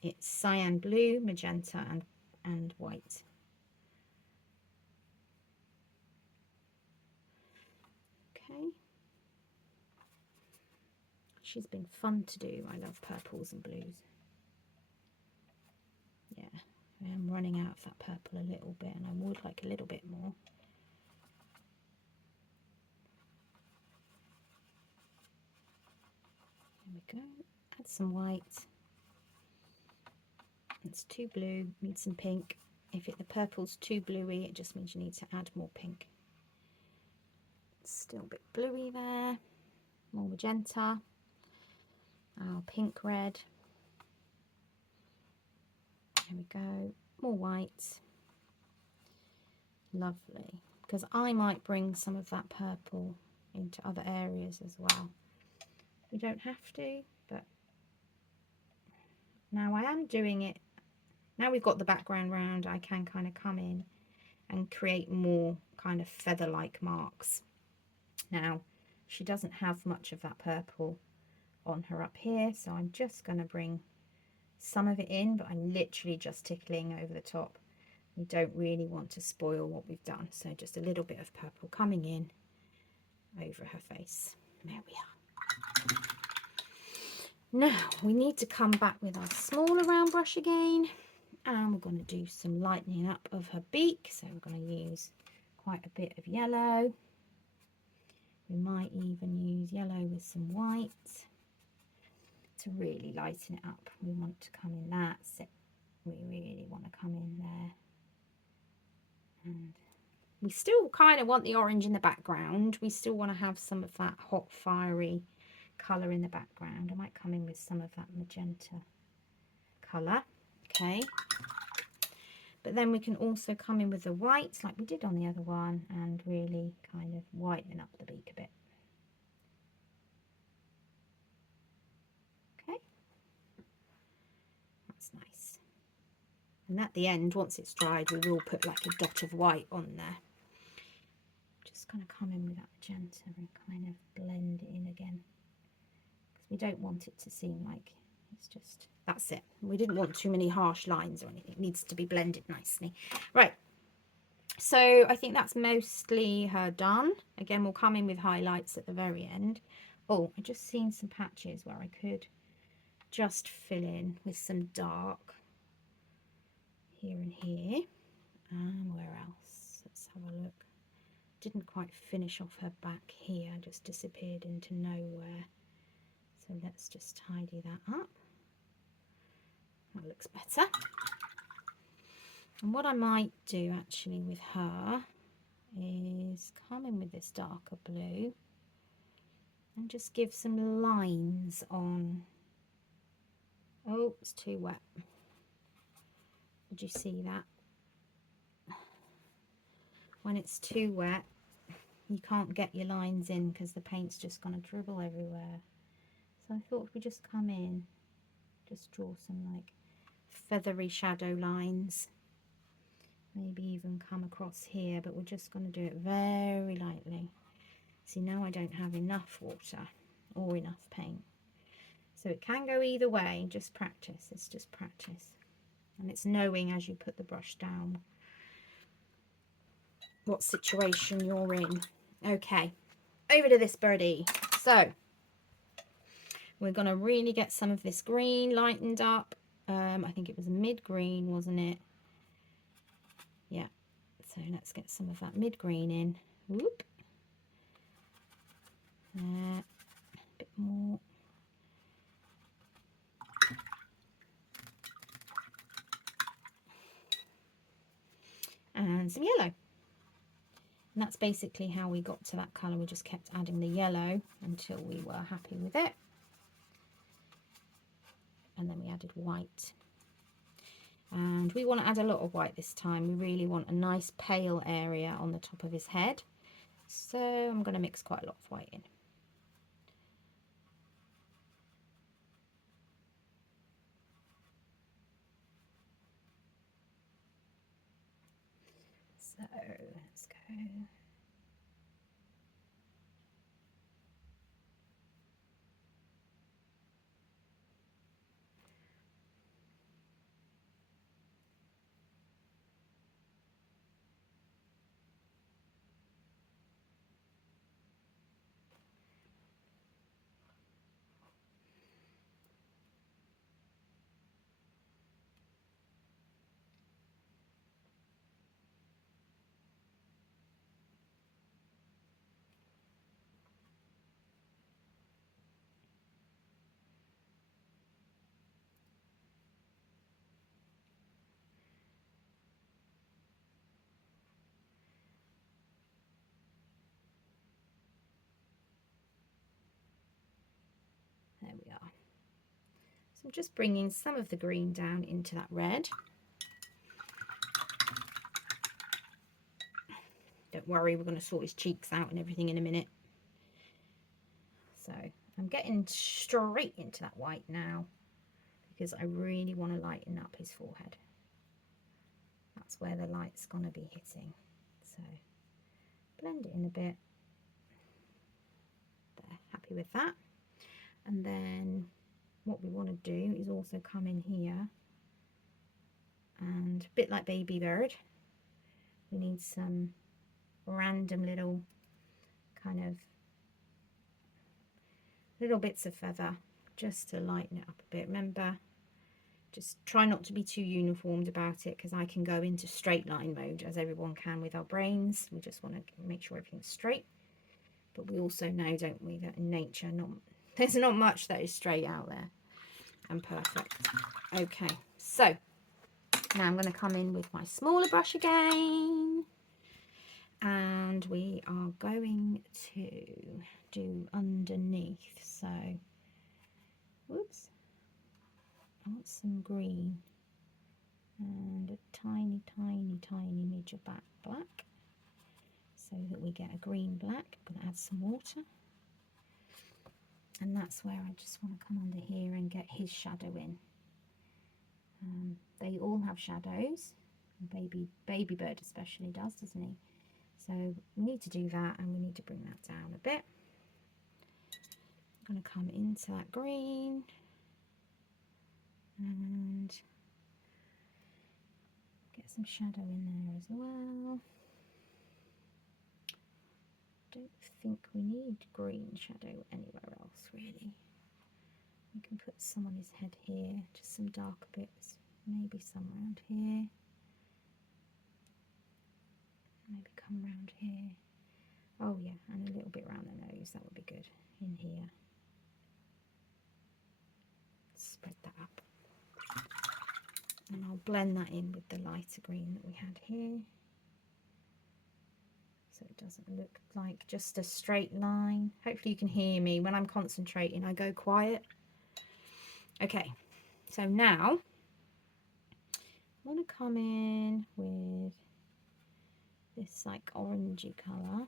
It's cyan blue, magenta, and white. Okay. She's been fun to do. I love purples and blues. Yeah, I am running out of that purple a little bit, and I would like a little bit more. There we go. Add some white. It's too blue, need some pink. If the purple's too bluey, it just means you need to add more pink. It's still a bit bluey there. More magenta. Our pink red. There we go. More white. Lovely. Because I might bring some of that purple into other areas as well. You don't have to, but now I am doing it. Now we've got the background round, I can kind of come in and create more kind of feather-like marks. Now, she doesn't have much of that purple on her up here, so I'm just going to bring some of it in, but I'm literally just tickling over the top. We don't really want to spoil what we've done, so just a little bit of purple coming in over her face. There we are. Now, we need to come back with our smaller round brush again. And we're going to do some lightening up of her beak. So we're going to use quite a bit of yellow. We might even use yellow with some white to really lighten it up. We want to come in, that's it. We really want to come in there. And we still kind of want the orange in the background. We still want to have some of that hot, fiery colour in the background. I might come in with some of that magenta colour. Okay, but then we can also come in with the whites like we did on the other one and really kind of whiten up the beak a bit. Okay, that's nice. And at the end, once it's dried, we will put like a dot of white on there. Just going to come in with that magenta and kind of blend it in again, because we don't want it to seem like it's just, that's it. We didn't want too many harsh lines or anything. It needs to be blended nicely. Right, so I think that's mostly her done. Again, we'll come in with highlights at the very end. Oh, I just seen some patches where I could just fill in with some dark here and here. And where else? Let's have a look. Didn't quite finish off her back here, just disappeared into nowhere. So let's just tidy that up. That looks better. And what I might do actually with her is come in with this darker blue and just give some lines on. Oh, it's too wet. Did you see that? When it's too wet, you can't get your lines in because the paint's just going to dribble everywhere. So I thought if we just come in, just draw some like feathery shadow lines, maybe even come across here, but we're just going to do it very lightly. See, now I don't have enough water or enough paint, so it can go either way. Just practice. It's just practice, and it's knowing as you put the brush down what situation you're in. Okay, over to this birdie. So we're going to really get some of this green lightened up. I think it was mid-green, wasn't it? Yeah. So let's get some of that mid-green in. Whoop. There. A bit more. And some yellow. And that's basically how we got to that colour. We just kept adding the yellow until we were happy with it. And then we added white. And we want to add a lot of white this time. We really want a nice pale area on the top of his head. So I'm going to mix quite a lot of white in. So let's go. There we are. So I'm just bringing some of the green down into that red. Don't worry, we're going to sort his cheeks out and everything in a minute. So I'm getting straight into that white now because I really want to lighten up his forehead. That's where the light's going to be hitting. So blend it in a bit. There, happy with that. And then what we want to do is also come in here and a bit like Baby Bird, we need some random little kind of little bits of feather just to lighten it up a bit. Remember, just try not to be too uniformed about it because I can go into straight line mode as everyone can with our brains. We just want to make sure everything's straight, but we also know, don't we, that in nature there's not much that is straight out there and perfect. Okay, so now I'm going to come in with my smaller brush again and we are going to do underneath. So whoops, I want some green and a tiny midge of black so that we get a green black. I'm going to add some water, and that's where I just want to come under here and get his shadow in. They all have shadows. Baby Bird especially does, doesn't he? So we need to do that, and we need to bring that down a bit. I'm going to come into that green and get some shadow in there as well. Don't think we need green shadow anywhere else really. We can put some on his head here, just some darker bits, maybe some around here, maybe come around here. Oh yeah, and a little bit around the nose, that would be good in here. Spread that up. And I'll blend that in with the lighter green that we had here, so it doesn't look like just a straight line. Hopefully you can hear me. When I'm concentrating, I go quiet. Okay, so now I want to come in with this like orangey colour.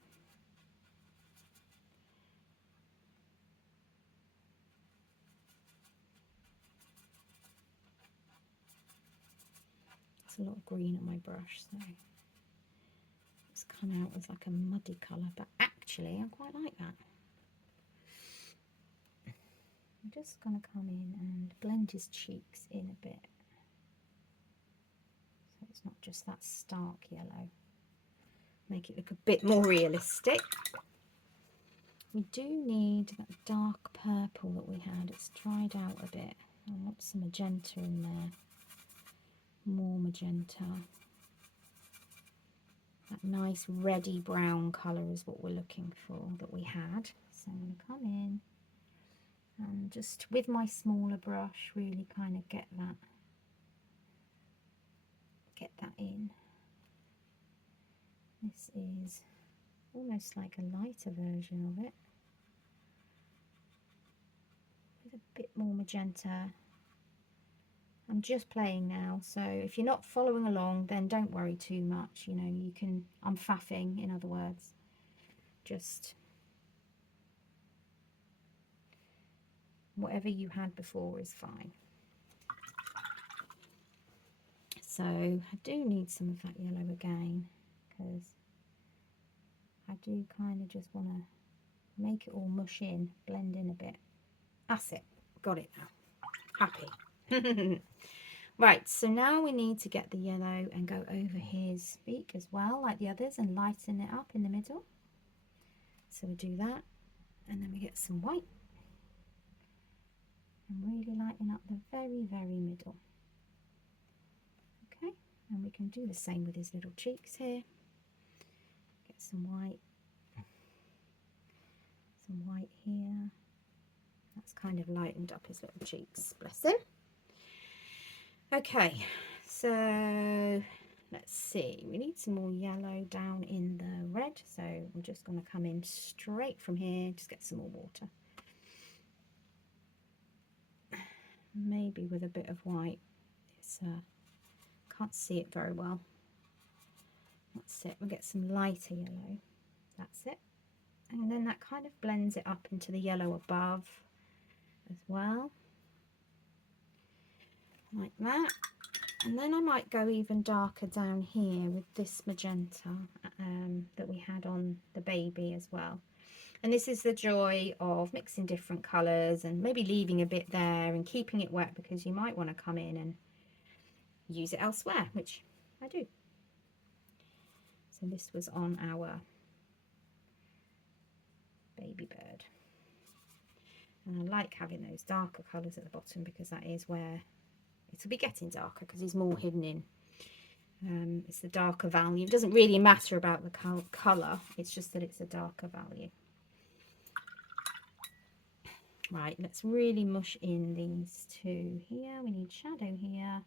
It's a lot of green on my brush, so it's come out as like a muddy colour, but actually I quite like that. I'm just going to come in and blend his cheeks in a bit, so it's not just that stark yellow. Make it look a bit more realistic. We do need that dark purple that we had. It's dried out a bit. I want some magenta in there. More magenta. That nice reddy brown colour is what we're looking for that we had. So I'm going to come in and just with my smaller brush really kind of get that in. This is almost like a lighter version of it, with a bit more magenta. I'm just playing now, so if you're not following along, then don't worry too much. You know, you can, I'm faffing, in other words. Just whatever you had before is fine. So I do need some of that yellow again. because I do kind of just want to make it all mush in, blend in a bit. That's it. Got it now. Happy. Right, so now we need to get the yellow and go over his beak as well, like the others, and lighten it up in the middle. So we do that, and then we get some white. And really lighten up the very, very middle. Okay, and we can do the same with his little cheeks here. Get some white here. That's kind of lightened up his little cheeks, bless him. Okay, so let's see, we need some more yellow down in the red, so I'm just going to come in straight from here, just get some more water. Maybe with a bit of white. It's can't see it very well. That's it. We'll get some lighter yellow. That's it. And then that kind of blends it up into the yellow above as well. Like that. And then I might go even darker down here with this magenta that we had on the baby as well. And this is the joy of mixing different colours and maybe leaving a bit there and keeping it wet, because you might want to come in and use it elsewhere, which I do. So this was on our baby bird. And I like having those darker colours at the bottom, because that is where it'll be getting darker, because he's more hidden in. It's the darker value. It doesn't really matter about the colour, it's just that it's a darker value. Right, let's really mush in these two here. We need shadow here.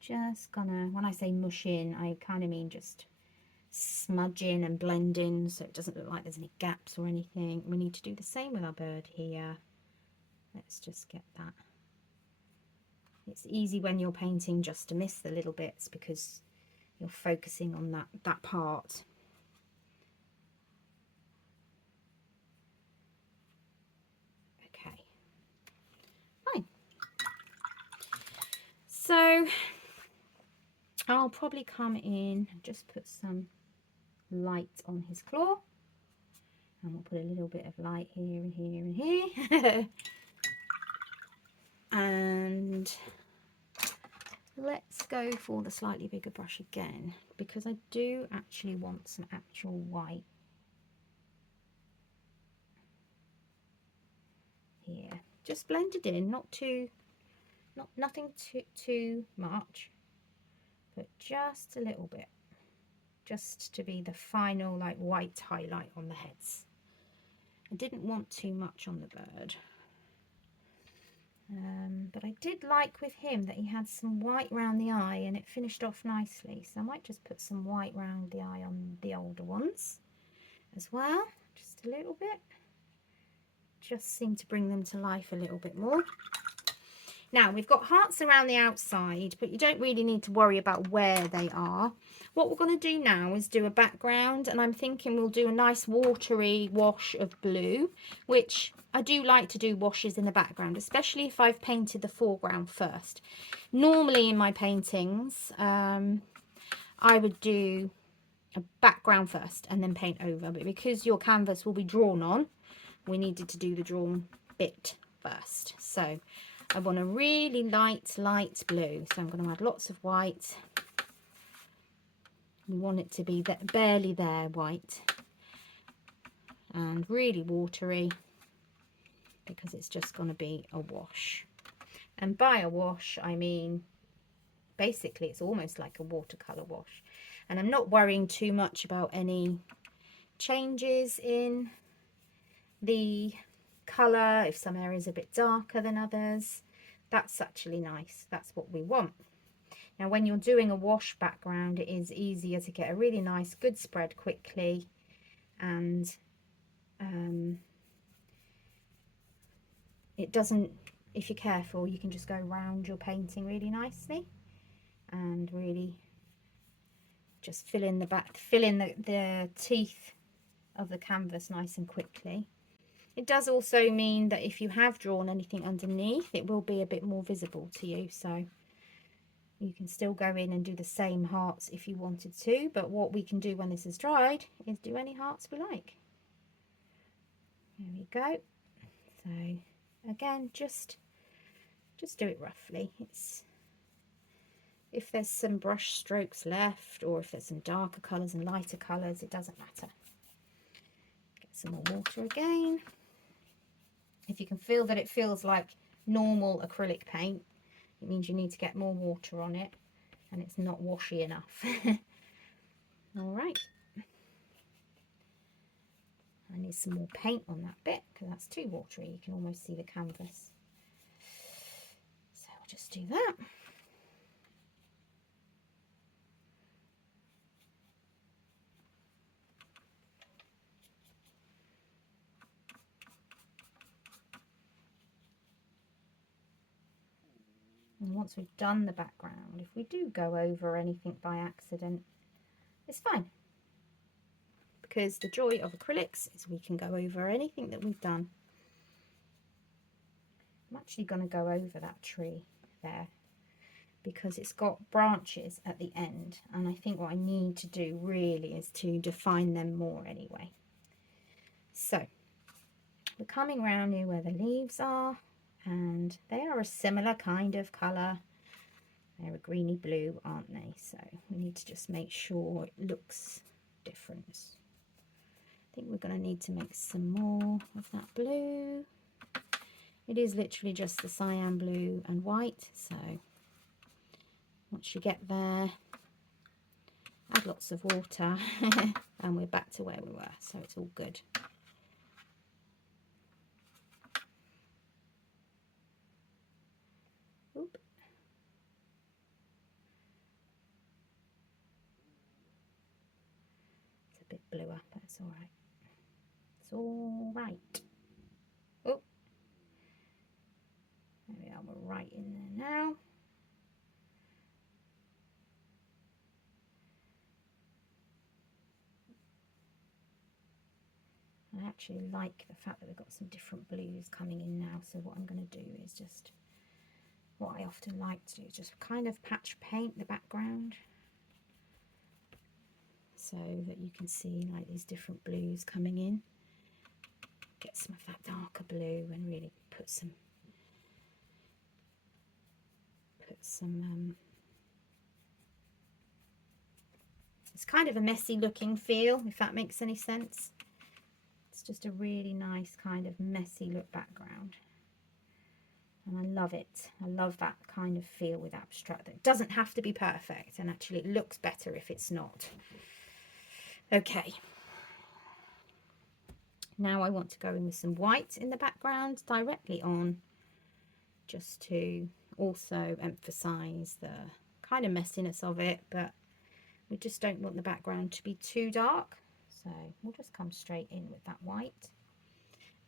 Just gonna, when I say mush in, I kind of mean just smudge in and blend in, so it doesn't look like there's any gaps or anything. We need to do the same with our bird here. Let's just get that. It's easy when you're painting just to miss the little bits, because you're focusing on that part. Okay, fine. So I'll probably come in and just put some light on his claw, and we'll put a little bit of light here and here and here. And let's go for the slightly bigger brush again, because I do actually want some actual white here. Just blend it in, nothing too much, but just a little bit, just to be the final like white highlight on the heads. I didn't want too much on the bird. But I did like with him that he had some white round the eye, and it finished off nicely. So I might just put some white round the eye on the older ones as well, just a little bit. Just seem to bring them to life a little bit more. Now we've got hearts around the outside, but you don't really need to worry about where they are. What we're going to do now is do a background, and I'm thinking we'll do a nice watery wash of blue, which I do like to do washes in the background, especially if I've painted the foreground first. Normally in my paintings, I would do a background first and then paint over, but because your canvas will be drawn on, we needed to do the drawn bit first. So I want a really light blue, so I'm going to add lots of white. We want it to be barely there white, and really watery, because it's just going to be a wash. And by a wash I mean basically it's almost like a watercolor wash, and I'm not worrying too much about any changes in the color. If some areas are a bit darker than others, that's actually nice. That's what we want. Now when you're doing a wash background, it is easier to get a really nice good spread quickly, and it doesn't, if you're careful, you can just go around your painting really nicely and really just fill in the teeth of the canvas nice and quickly. It does also mean that if you have drawn anything underneath, it will be a bit more visible to you, so You can still go in and do the same hearts if you wanted to, but what we can do when this is dried is do any hearts we like. There we go. So again, just do it roughly. If there's some brush strokes left, or if there's some darker colours and lighter colours, it doesn't matter. Get some more water again. If you can feel that it feels like normal acrylic paint, it means you need to get more water on it and it's not washy enough. All right. I need some more paint on that bit because that's too watery. You can almost see the canvas. So I'll just do that. And once we've done the background, if we do go over anything by accident, it's fine. Because the joy of acrylics is we can go over anything that we've done. I'm actually going to go over that tree there because it's got branches at the end, and I think what I need to do really is to define them more anyway. So we're coming round near where the leaves are, and they are a similar kind of colour. They're a greeny blue, aren't they? So we need to just make sure it looks different. I think we're going to need to make some more of that blue. It is literally just the cyan blue and white, so once you get there, add lots of water and we're back to where we were, so it's all good. Oop. It's a bit bluer, but it's all right. It's all right. Oh, there we are, we're right in there now. I actually like the fact that we've got some different blues coming in now, so what I'm going to do is just, what I often like to do is just kind of patch paint the background so that you can see like these different blues coming in. Get some of that darker blue and really put some it's kind of a messy looking feel, if that makes any sense. It's just a really nice kind of messy look background, and I love it. I love that kind of feel with abstract. It doesn't have to be perfect, and actually it looks better if it's not. Okay, now I want to go in with some white in the background directly on, just to also emphasize the kind of messiness of it, but we just don't want the background to be too dark, so we'll just come straight in with that white.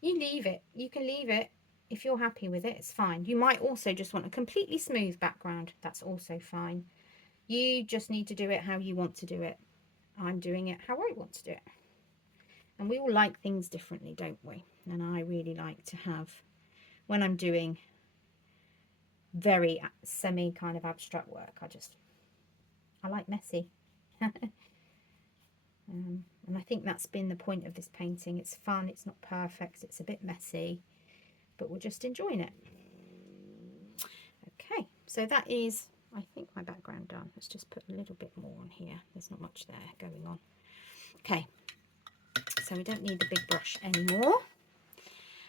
You leave it, you can leave it if you're happy with it, it's fine. You might also just want a completely smooth background, that's also fine. You just need to do it how you want to do it. I'm doing it how I want to do it, and we all like things differently, don't we? And I really like to have, when I'm doing very semi kind of abstract work, I like messy. And I think that's been the point of this painting. It's fun, it's not perfect, it's a bit messy, but we're just enjoying it. Okay, so that is, I think, my background done. Let's just put a little bit more on here. There's not much there going on. Okay, so we don't need the big brush anymore.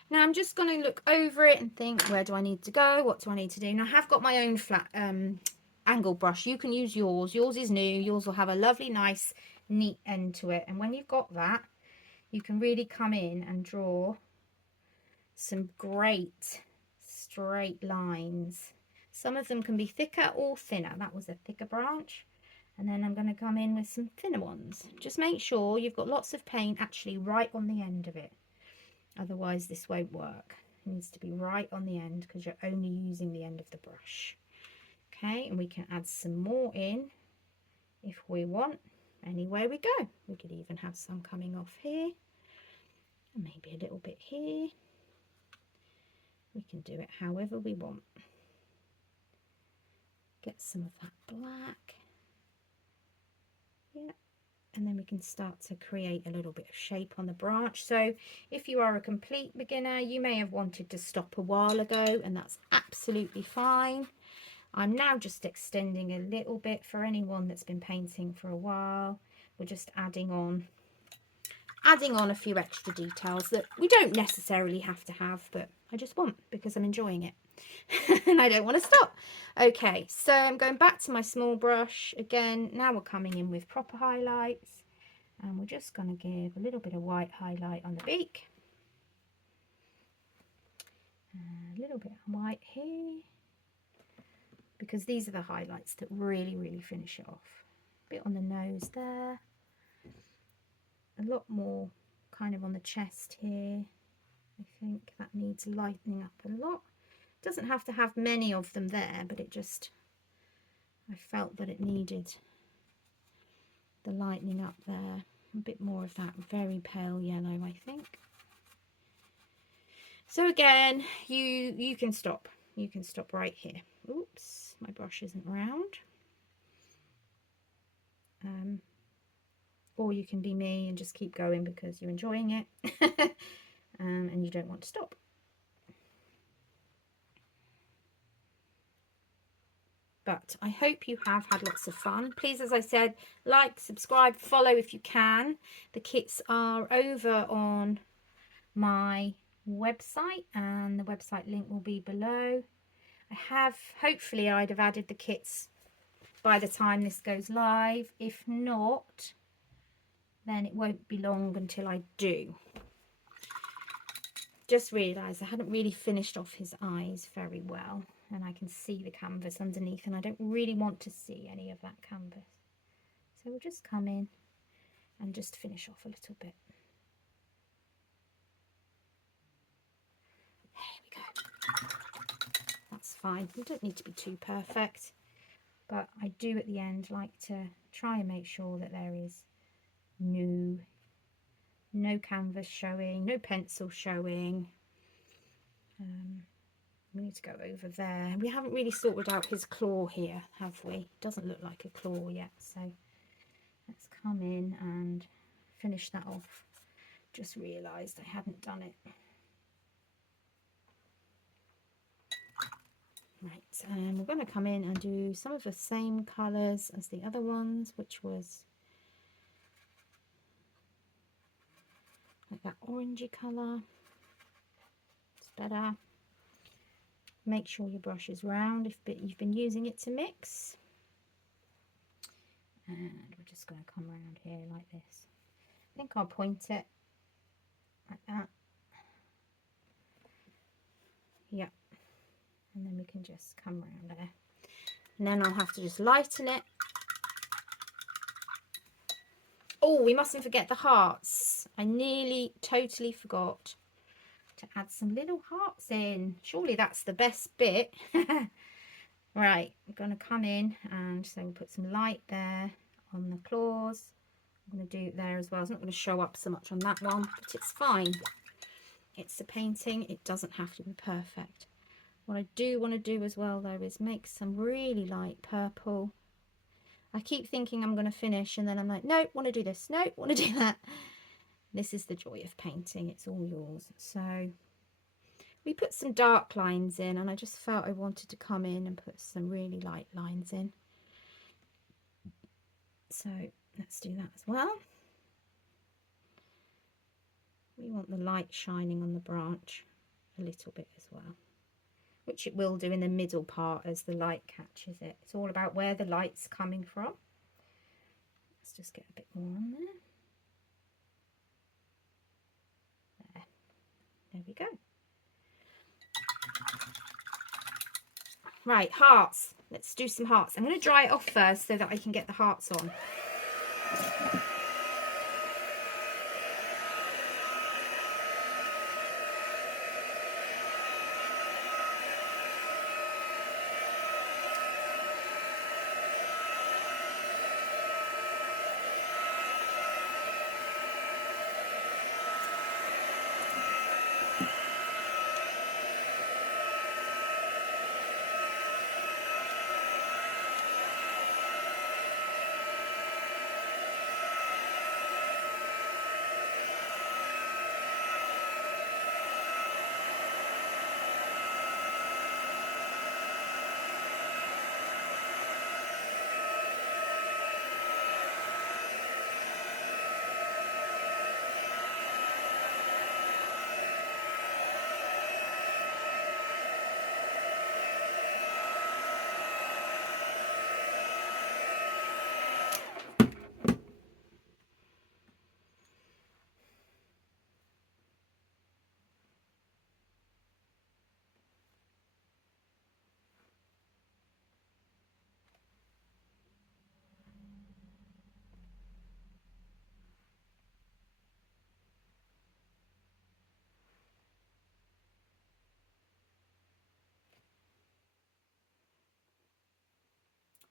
Now I'm just going to look over it and think, where do I need to go? What do I need to do? Now I have got my own flat angle brush. You can use yours. Yours is new. Yours will have a lovely, nice, neat end to it. And when you've got that, you can really come in and draw some great straight lines. Some of them can be thicker or thinner. That was a thicker branch. And then I'm going to come in with some thinner ones. Just make sure you've got lots of paint actually right on the end of it. Otherwise this won't work. It needs to be right on the end because you're only using the end of the brush. Okay, and we can add some more in if we want. Anywhere we go. We could even have some coming off here. And maybe a little bit here. We can do it however we want. Get some of that black. Yeah. And then we can start to create a little bit of shape on the branch. So if you are a complete beginner, you may have wanted to stop a while ago, and that's absolutely fine. I'm now just extending a little bit for anyone that's been painting for a while. We're just adding on a few extra details that we don't necessarily have to have, but I just want because I'm enjoying it. And I don't want to stop. Okay, so I'm going back to my small brush again. Now we're coming in with proper highlights, and we're just going to give a little bit of white highlight on the beak, a little bit of white here, because these are the highlights that really finish it off. A bit on the nose there, a lot more kind of on the chest here. I think that needs lightening up a lot. Doesn't have to have many of them there, but it just, I felt that it needed the lightening up there. A bit more of that very pale yellow, I think. So again, you can stop. You can stop right here. Oops, my brush isn't round. Or you can be me and just keep going because you're enjoying it and you don't want to stop. But I hope you have had lots of fun. Please, as I said, like, subscribe, follow if you can. The kits are over on my website, and the website link will be below. Hopefully I'd have added the kits by the time this goes live. If not, then it won't be long until I do. Just realised I hadn't really finished off his eyes very well, and I can see the canvas underneath, and I don't really want to see any of that canvas. So we'll just come in and just finish off a little bit. There we go. That's fine. You don't need to be too perfect, but I do at the end like to try and make sure that there is no canvas showing, no pencil showing. We need to go over there. We haven't really sorted out his claw here, have we? It doesn't look like a claw yet, so let's come in and finish that off. Just realised I hadn't done it. Right, and we're going to come in and do some of the same colours as the other ones, which was like that orangey colour. It's better. Make sure your brush is round if you've been using it to mix. And we're just going to come around here like this. I think I'll point it like that. Yep. And then we can just come around there. And then I'll have to just lighten it. Oh, we mustn't forget the hearts. I nearly totally forgot to add some little hearts in. Surely that's the best bit. Right, I'm going to come in, and so we'll put some light there on the claws. I'm going to do it there as well. It's not going to show up so much on that one, but it's fine. It's a painting. It doesn't have to be perfect. What I do want to do as well, though, is make some really light purple. I keep thinking I'm going to finish, and then I'm like, nope, want to do this. Nope, want to do that. This is the joy of painting. It's all yours. So we put some dark lines in, and I just felt I wanted to come in and put some really light lines in. So let's do that as well. We want the light shining on the branch a little bit as well, which it will do in the middle part as the light catches it. It's all about where the light's coming from. Let's just get a bit more on there. There we go. Right, hearts. Let's do some hearts. I'm going to dry it off first so that I can get the hearts on.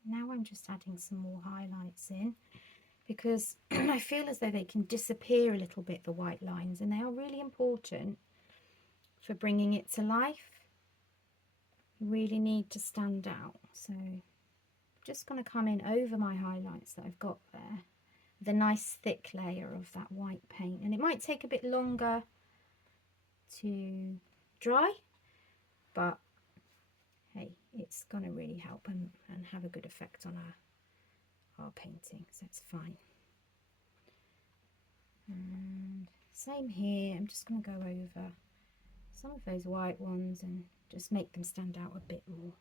Now I'm just adding some more highlights in, because I feel as though they can disappear a little bit, the white lines, and they are really important for bringing it to life. You really need to stand out. So I'm just going to come in over my highlights that I've got there with a nice thick layer of that white paint, and it might take a bit longer to dry, but hey, it's going to really help and have a good effect on our painting, so it's fine. And same here, I'm just going to go over some of those white ones and just make them stand out a bit more.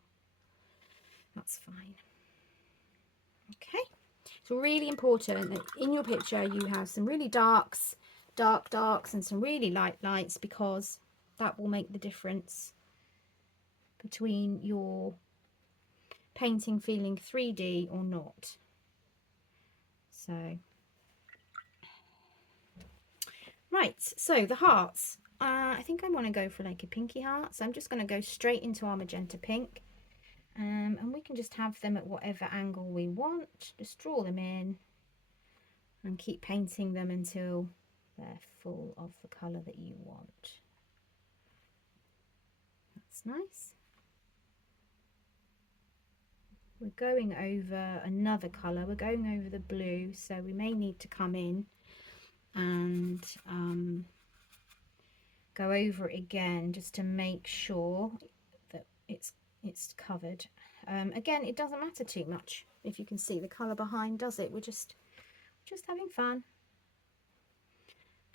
That's fine. Okay, it's really important that in your picture you have some really darks, darks, and some really lights, because that will make the difference between your painting feeling 3D or not. So, right, so the hearts. I think I want to go for like a pinky heart, so I'm just going to go straight into our magenta pink, and we can just have them at whatever angle we want. Just draw them in and keep painting them until they're full of the colour that you want. That's nice. We're going over another colour, we're going over the blue, so we may need to come in and go over it again just to make sure that it's covered. Again, it doesn't matter too much if you can see the colour behind, does it? We're just having fun.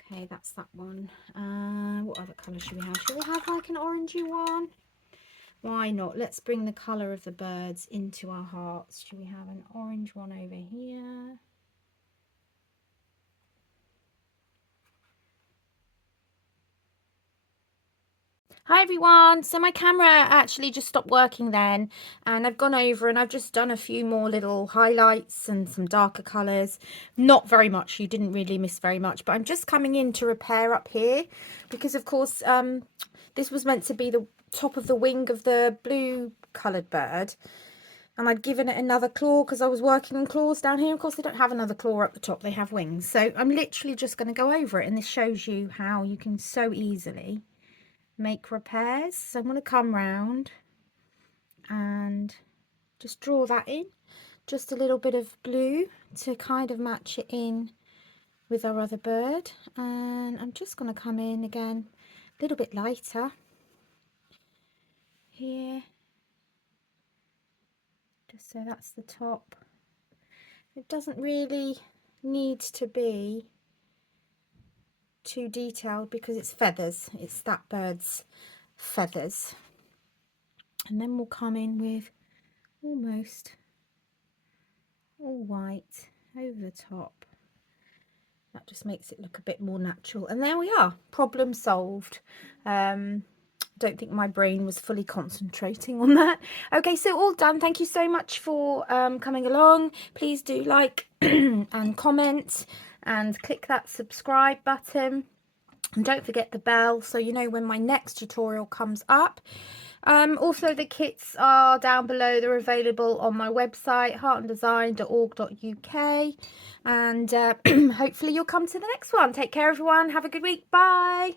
Okay, that's that one. What other colour should we have? Should we have like an orangey one? Why not? Let's bring the colour of the birds into our hearts. Should we have an orange one over here? Hi everyone, so my camera actually just stopped working then, and I've gone over and I've just done a few more little highlights and some darker colours. Not very much, you didn't really miss very much, but I'm just coming in to repair up here because of course this was meant to be the top of the wing of the blue coloured bird, and I'd given it another claw because I was working on claws down here. Of course they don't have another claw up the top, they have wings, so I'm literally just going to go over it, and this shows you how you can so easily make repairs. So I'm going to come round and just draw that in, just a little bit of blue to kind of match it in with our other bird, and I'm just going to come in again a little bit lighter here, just so that's the top. It doesn't really need to be too detailed because it's feathers, it's that bird's feathers. And then we'll come in with almost all white over the top. That just makes it look a bit more natural, and there we are, problem solved. Don't think my brain was fully concentrating on that. Okay, so all done. Thank you so much for coming along. Please do like and comment and click that subscribe button, and don't forget the bell so you know when my next tutorial comes up. Also the kits are down below, they're available on my website heartanddesign.org.uk, and hopefully you'll come to the next one. Take care everyone, have a good week, bye.